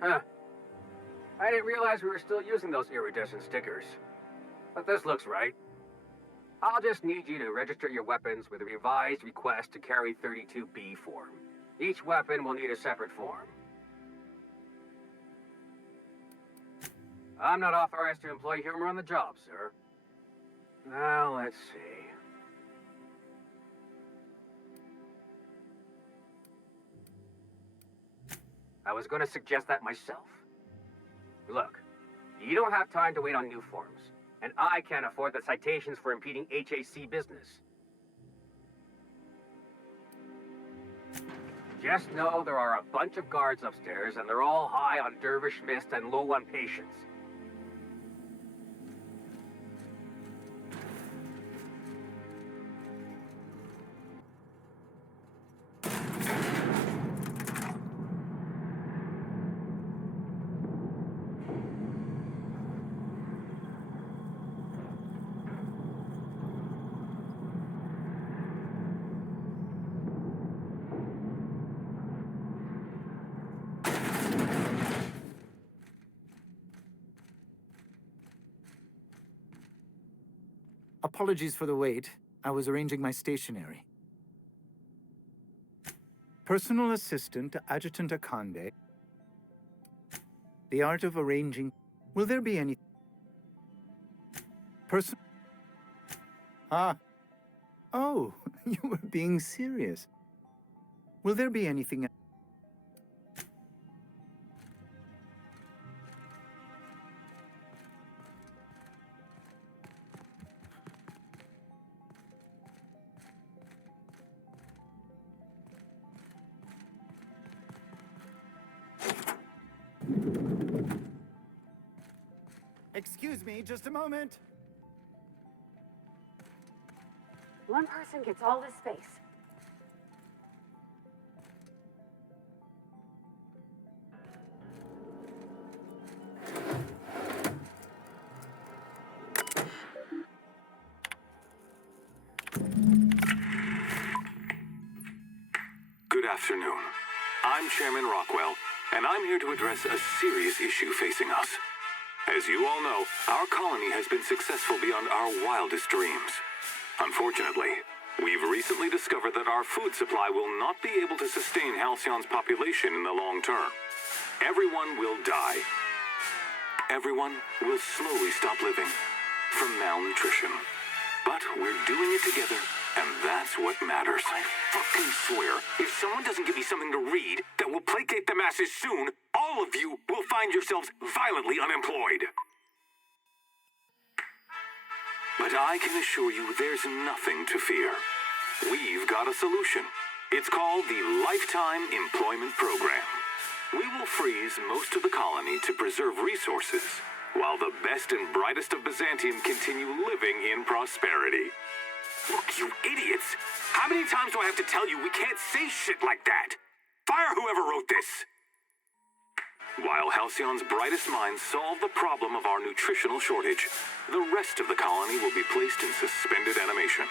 Huh. I didn't realize we were still using those iridescent stickers. But this looks right. I'll just need you to register your weapons with a revised request to carry 32B form. Each weapon will need a separate form. I'm not authorized to employ humor on the job, sir. Now, let's see. I was going to suggest that myself. Look, you don't have time to wait on new forms, and I can't afford the citations for impeding HAC business. Just know there are a bunch of guards upstairs, and they're all high on dervish mist and low on patience. Apologies for the wait. I was arranging my stationery. Personal assistant to Adjutant Akande. The art of arranging. Will there be any... Ah. Oh, you were being serious. Will there be anything... Excuse me, just a moment. One person gets all this space. Good afternoon. I'm Chairman Rockwell, and I'm here to address a serious issue facing us. As you all know, our colony has been successful beyond our wildest dreams. Unfortunately, we've recently discovered that our food supply will not be able to sustain Halcyon's population in the long term. Everyone will die. Everyone will slowly stop living from malnutrition. But we're doing it together, and that's what matters. I fucking swear, if someone doesn't give me something to read that will placate the masses soon, all of you will find yourselves violently unemployed. But I can assure you there's nothing to fear. We've got a solution. It's called the Lifetime Employment Program. We will freeze most of the colony to preserve resources, while the best and brightest of Byzantium continue living in prosperity. Look, you idiots! How many times do I have to tell you we can't say shit like that? Fire whoever wrote this! While Halcyon's brightest minds solve the problem of our nutritional shortage, the rest of the colony will be placed in suspended animation.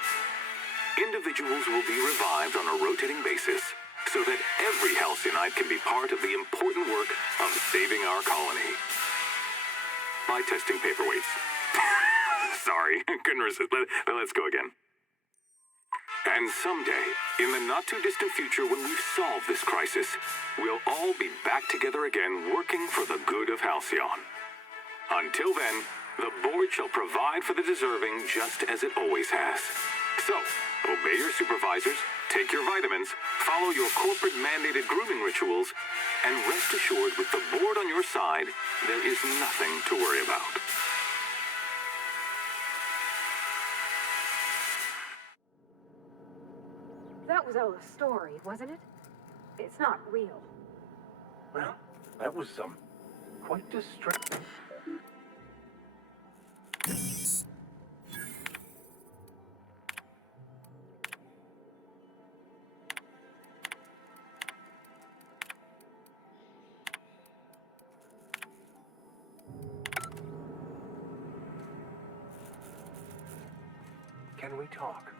Individuals will be revived on a rotating basis, so that every Halcyonite can be part of the important work of saving our colony. By testing paperweights. Sorry, couldn't resist. Let's go again. And someday, in the not-too-distant future when we've solved this crisis, we'll all be back together again working for the good of Halcyon. Until then, the board shall provide for the deserving just as it always has. So, obey your supervisors, take your vitamins, follow your corporate-mandated grooming rituals, and rest assured with the board on your side, there is nothing to worry about. That was all a story, wasn't it? It's not real. Well, that was quite distressing. Can we talk?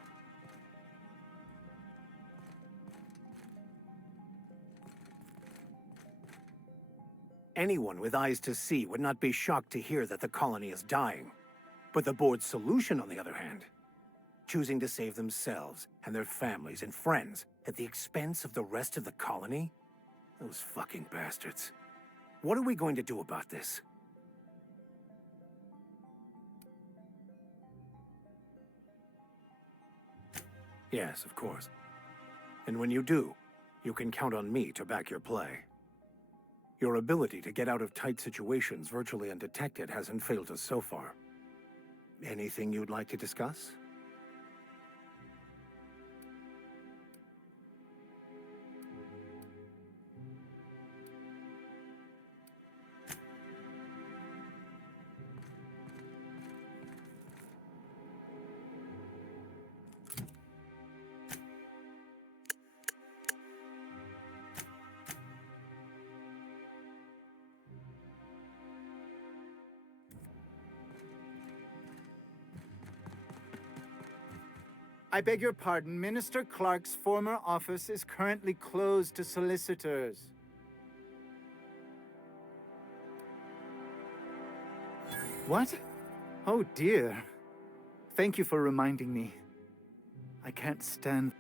Anyone with eyes to see would not be shocked to hear that the colony is dying. But the board's solution, on the other hand, choosing to save themselves and their families and friends at the expense of the rest of the colony? Those fucking bastards. What are we going to do about this? Yes, of course. And when you do, you can count on me to back your play. Your ability to get out of tight situations virtually undetected hasn't failed us so far. Anything you'd like to discuss? I beg your pardon, Minister Clark's former office is currently closed to solicitors. What? Oh dear. Thank you for reminding me. I can't stand.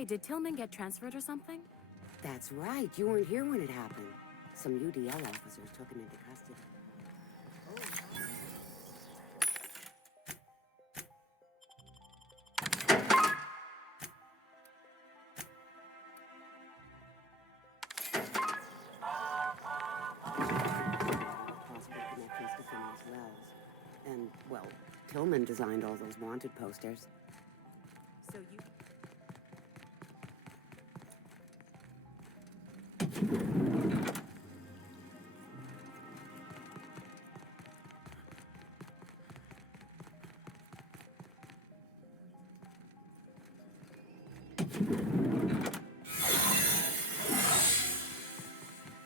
Hey, did Tillman get transferred or something? That's right. You weren't here when it happened. Some UDL officers took him into custody. Possible connections to Phineas Wells. And, well, Tillman designed all those wanted posters. So you...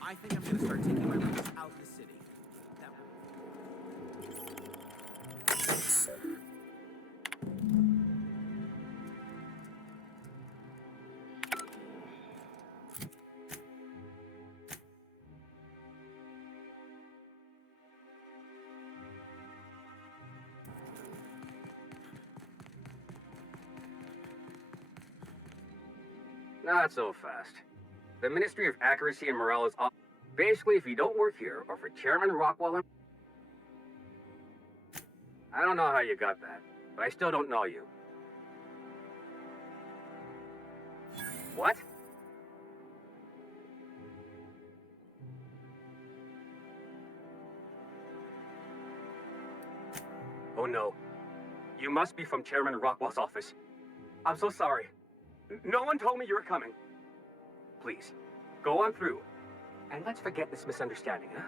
I think I'm gonna start taking my runs out of the city. That Not so fast. The Ministry of Accuracy and Morale is up. Basically, if you don't work here, or for Chairman Rockwell, I don't know how you got that, but I still don't know you. What? Oh no. You must be from Chairman Rockwell's office. I'm so sorry. No one told me you were coming. Please, go on through. And let's forget this misunderstanding, huh?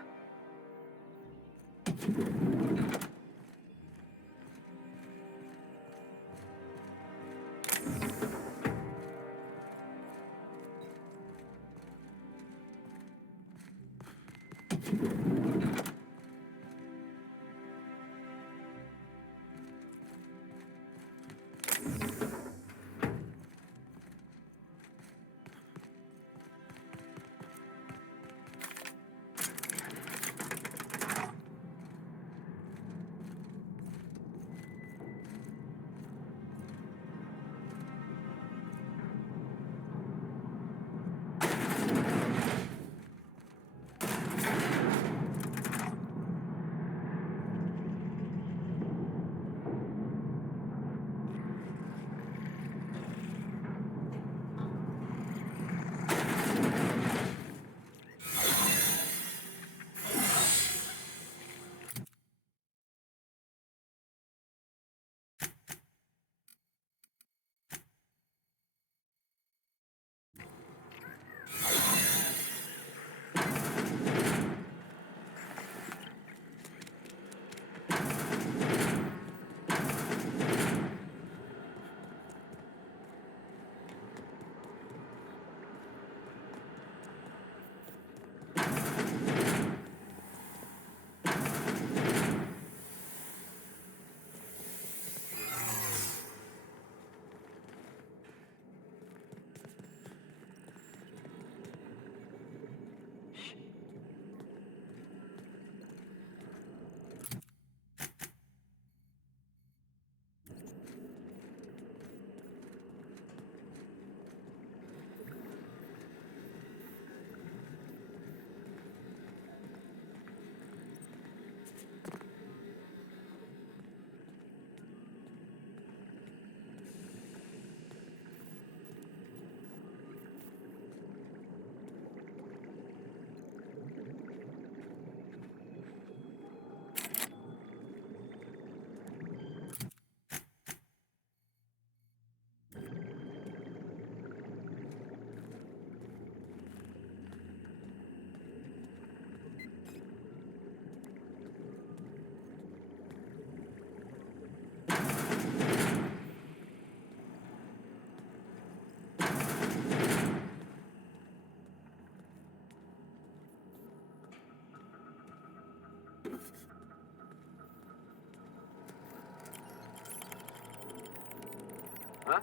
Huh?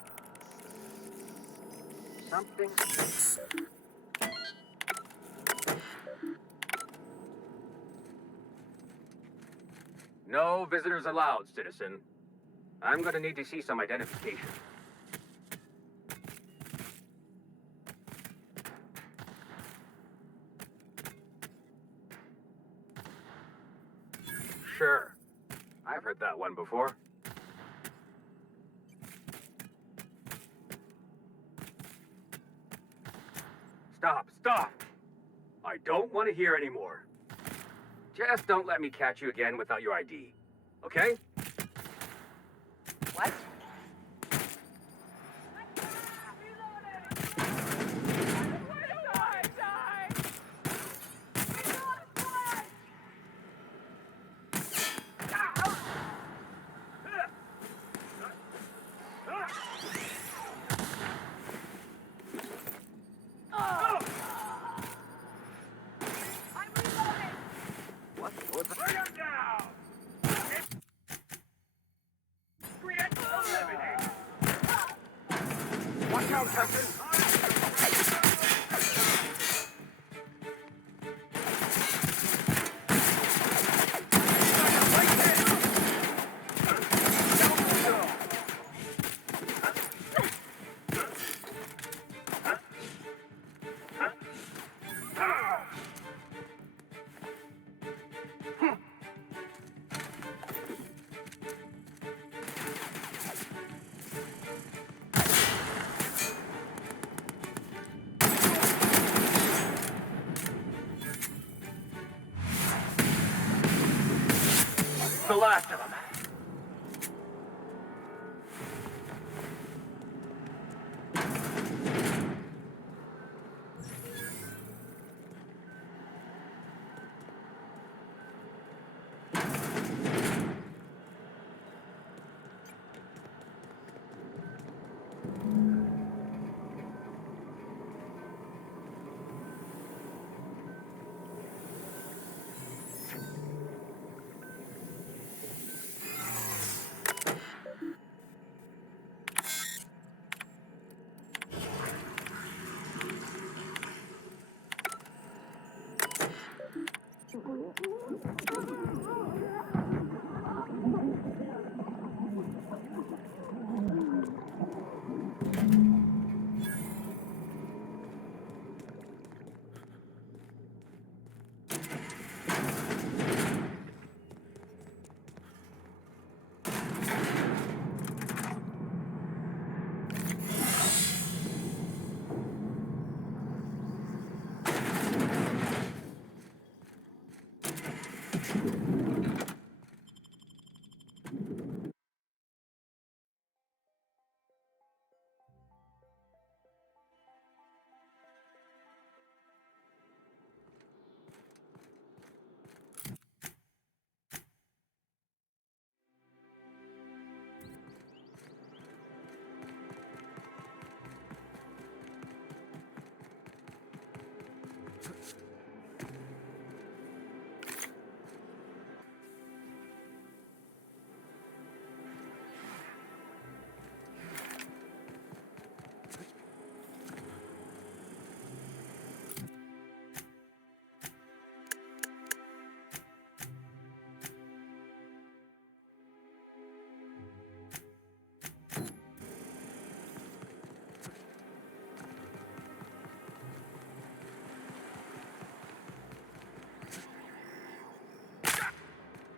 Something... No visitors allowed, citizen. I'm gonna need to see some identification. Sure. I've heard that one before. Stop, stop! I don't want to hear anymore. Just don't let me catch you again without your ID. Okay? What? Watch out, Captain! The last of them.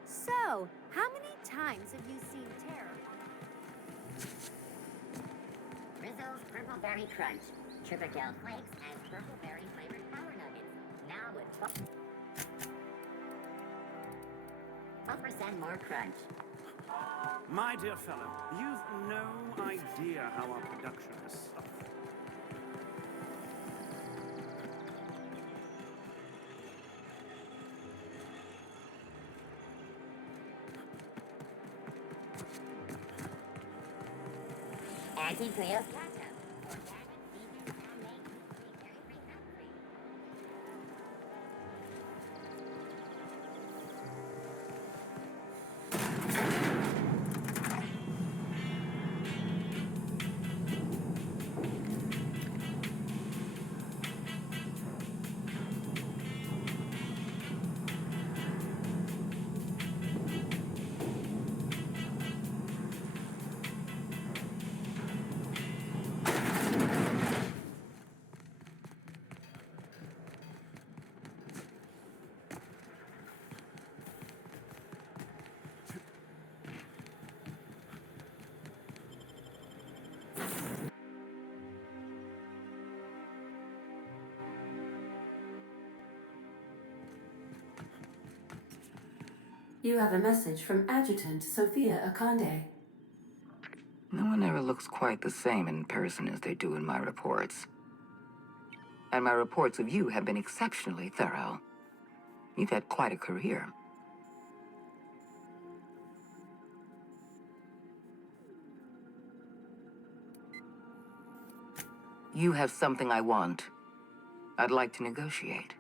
So, how many times have you seen Terra? Rizzo's Purple Berry Crunch, Triple Flakes, and Purple Berry flavored Power Nuggets. Now with 12% more crunch. My dear fellow, you've no idea how our production has suffered. Anti-Cleo's Ketchup. Organic, vegan, handmade, gluten-free, dairy-free, nut-free. You have a message from Adjutant Sophia Akande. No one ever looks quite the same in person as they do in my reports. And my reports of you have been exceptionally thorough. You've had quite a career. You have something I want. I'd like to negotiate.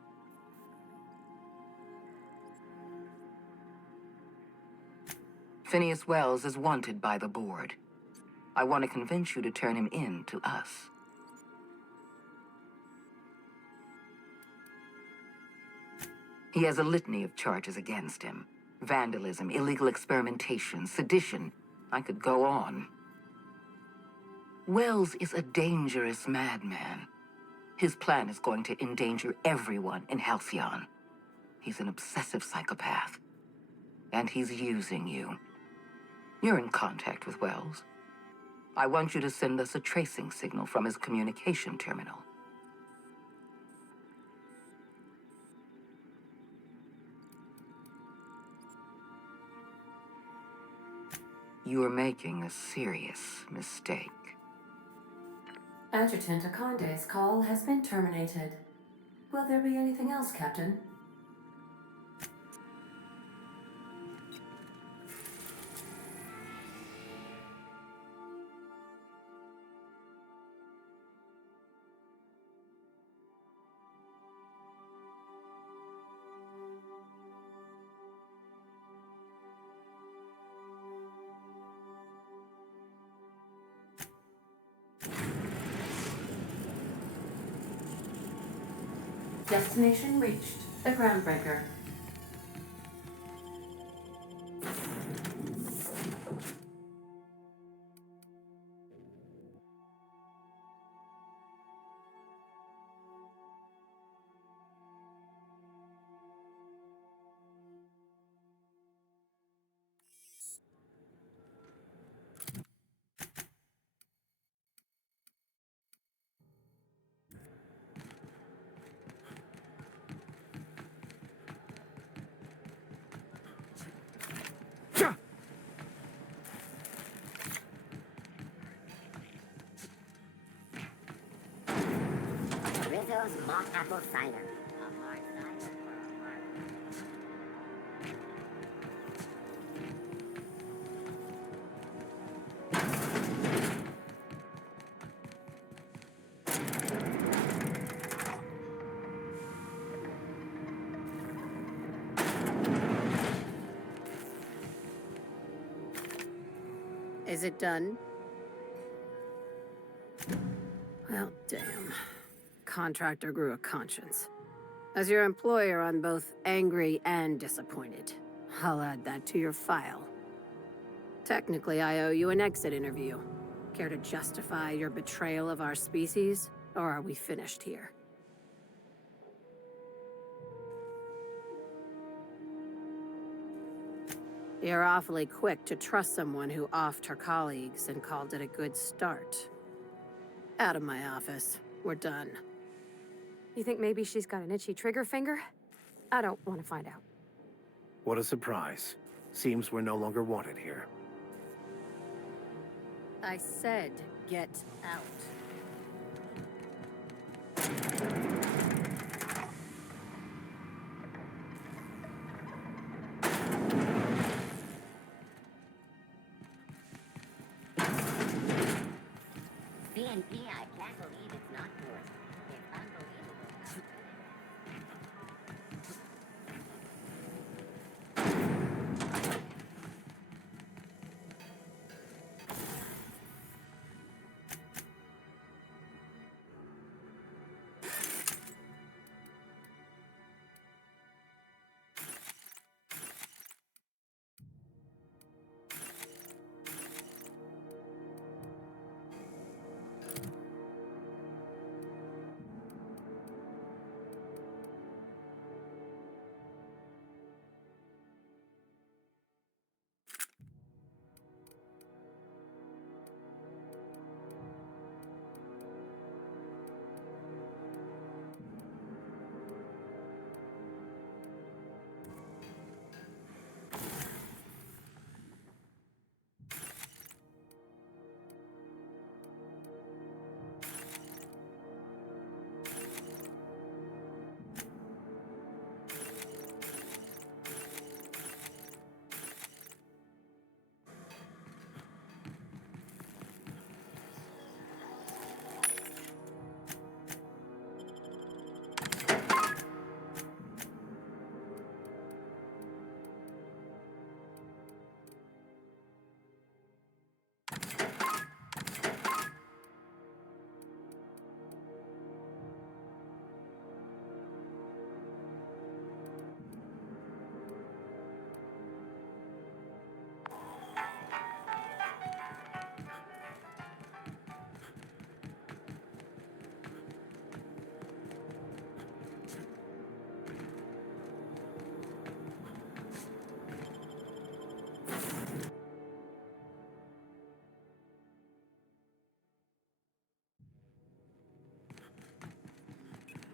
Phineas Wells is wanted by the board. I want to convince you to turn him in to us. He has a litany of charges against him. Vandalism, illegal experimentation, sedition. I could go on. Wells is a dangerous madman. His plan is going to endanger everyone in Halcyon. He's an obsessive psychopath. And he's using you. You're in contact with Wells. I want you to send us a tracing signal from his communication terminal. You are making a serious mistake. Adjutant Akande's call has been terminated. Will there be anything else, Captain? Destination reached. The Groundbreaker. Rizzo's mock apple cider. Is it done? Well, damn. Contractor grew a conscience. As your employer, I'm both angry and disappointed. I'll add that to your file. Technically, I owe you an exit interview. Care to justify your betrayal of our species, or are we finished here? You're awfully quick to trust someone who offed her colleagues and called it a good start. Out of my office. We're done. You think maybe she's got an itchy trigger finger? I don't want to find out. What a surprise. Seems we're no longer wanted here. I said, get out. BNP, I can't believe it's not yours. It's unbelievable.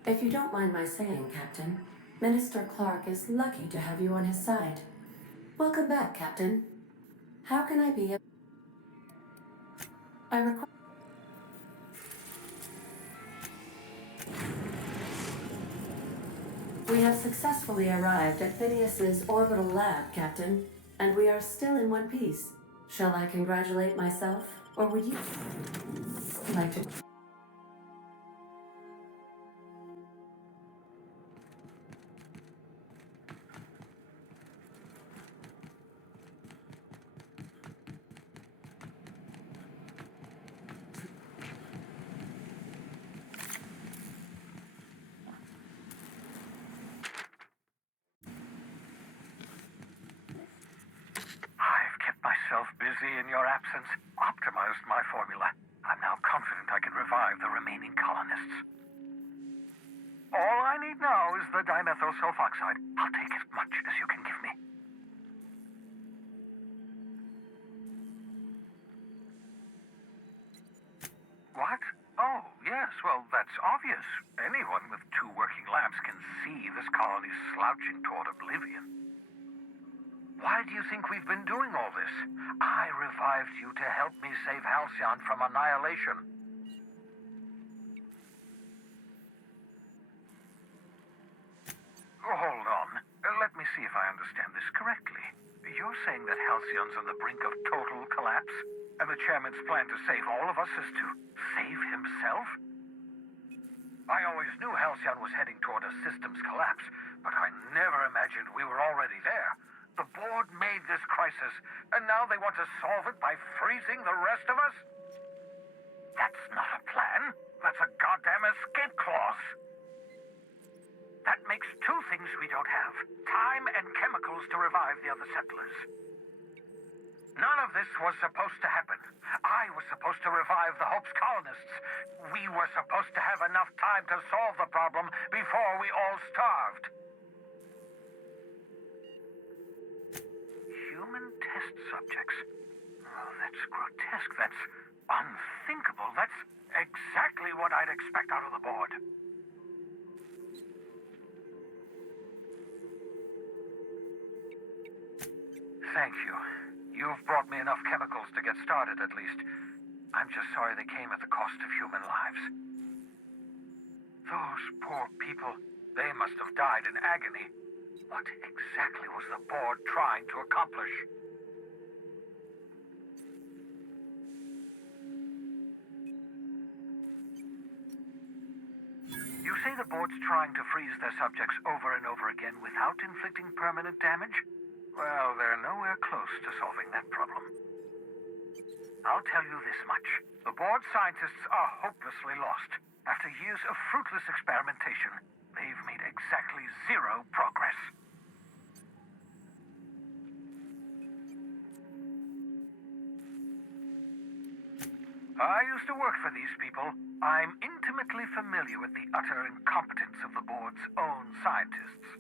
If you don't mind my saying, Captain, Minister Clark is lucky to have you on his side. Welcome back, Captain. How can I be I require... We have successfully arrived at Phineas's orbital lab, Captain, and we are still in one piece. Shall I congratulate myself, or would you like to... I've kept myself busy in your absence, optimized my formula. I'm now confident I can revive the remaining colonists. All I need now is the dimethyl sulfoxide. I'll take as much as you can give me. What? Oh, yes, well, that's obvious. Anyone with 2 working labs can see this colony's slouching toward oblivion. Why do you think we've been doing all this? I revived you to help me save Halcyon from annihilation. Oh, hold on. Let me see if I understand this correctly. You're saying that Halcyon's on the brink of total collapse, and the chairman's plan to save all of us is to save himself? I always knew Halcyon was heading toward a systems collapse, but I never imagined we were already there. The board made this crisis, and now they want to solve it by freezing the rest of us? That's not a plan. That's a goddamn escape clause. That makes 2 things we don't have. Time and chemicals to revive the other settlers. None of this was supposed to happen. I was supposed to revive the Hope's colonists. We were supposed to have enough time to solve the problem before we all starved. Human test subjects? Oh, that's grotesque. That's unthinkable. That's exactly what I'd expect out of the board. Thank you. You've brought me enough chemicals to get started, at least. I'm just sorry they came at the cost of human lives. Those poor people, they must have died in agony. What exactly was the board trying to accomplish? You say the board's trying to freeze their subjects over and over again without inflicting permanent damage? Well, they're nowhere close to solving that problem. I'll tell you this much. The board scientists are hopelessly lost. After years of fruitless experimentation, they've made exactly 0 progress. I used to work for these people. I'm intimately familiar with the utter incompetence of the board's own scientists.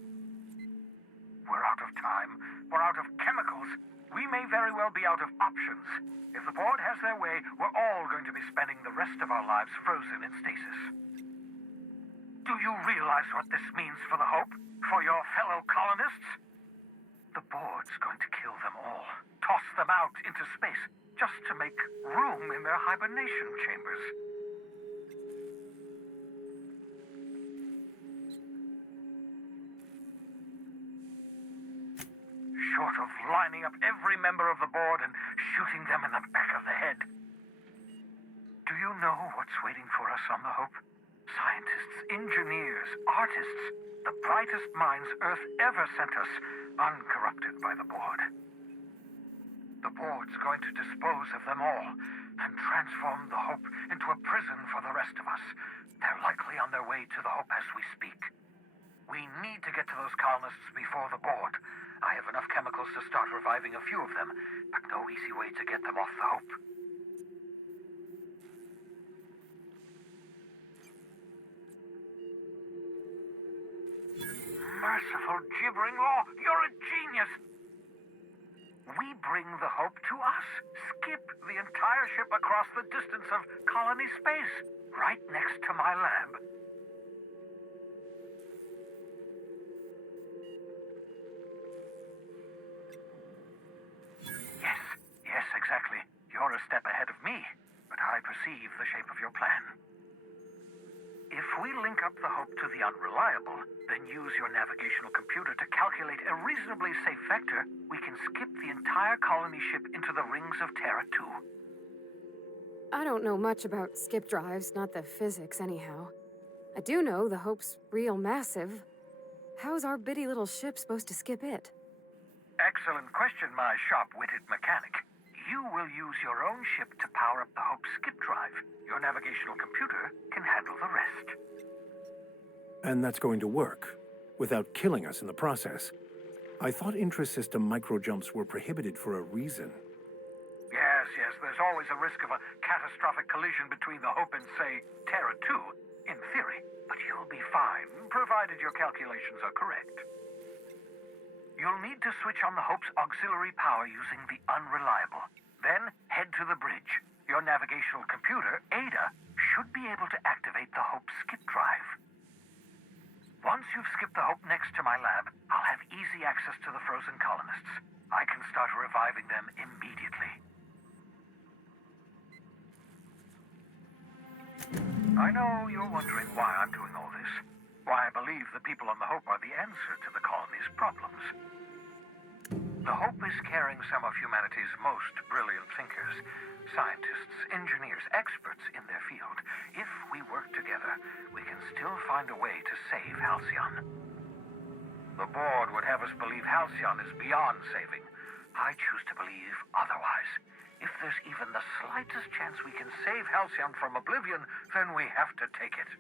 We're out of time. We're out of chemicals. We may very well be out of options. If the board has their way, we're all going to be spending the rest of our lives frozen in stasis. Do you realize what this means for the Hope? For your fellow colonists? The board's going to kill them all. Toss them out into space, just to make room in their hibernation chambers. Short of lining up every member of the board and shooting them in the back of the head. Do you know what's waiting for us on the Hope? Scientists, engineers, artists, the brightest minds Earth ever sent us, uncorrupted by the board. The board's going to dispose of them all and transform the Hope into a prison for the rest of us. They're likely on their way to the Hope as we speak. We need to get to those colonists before the board. I have enough chemicals to start reviving a few of them, but no easy way to get them off the Hope. Merciful gibbering law, you're a genius! We bring the Hope to us. Skip the entire ship across the distance of colony space, right next to my lab. a step ahead of me, but I perceive the shape of your plan. If we link up the Hope to the Unreliable, then use your navigational computer to calculate a reasonably safe vector, we can skip the entire colony ship into the rings of Terra 2. I don't know much about skip drives, not the physics anyhow. I do know the Hope's real massive. How's our bitty little ship supposed to skip it? Excellent question, my sharp-witted mechanic. You will use your own ship to power up the Hope's skip drive. Your navigational computer can handle the rest. And that's going to work, without killing us in the process. I thought intra-system micro-jumps were prohibited for a reason. Yes, there's always a risk of a catastrophic collision between the Hope and, say, Terra 2, in theory. But you'll be fine, provided your calculations are correct. You'll need to switch on the Hope's auxiliary power using the Unreliable. Then head to the bridge. Your navigational computer, Ada, should be able to activate the Hope's skip drive. Once you've skipped the Hope next to my lab, I'll have easy access to the frozen colonists. I can start reviving them immediately. I know you're wondering why I'm doing all this. Why I believe the people on the Hope are the answer to the colony's problems. The Hope is carrying some of humanity's most brilliant thinkers, scientists, engineers, experts in their field. If we work together, we can still find a way to save Halcyon. The board would have us believe Halcyon is beyond saving. I choose to believe otherwise. If there's even the slightest chance we can save Halcyon from oblivion, then we have to take it.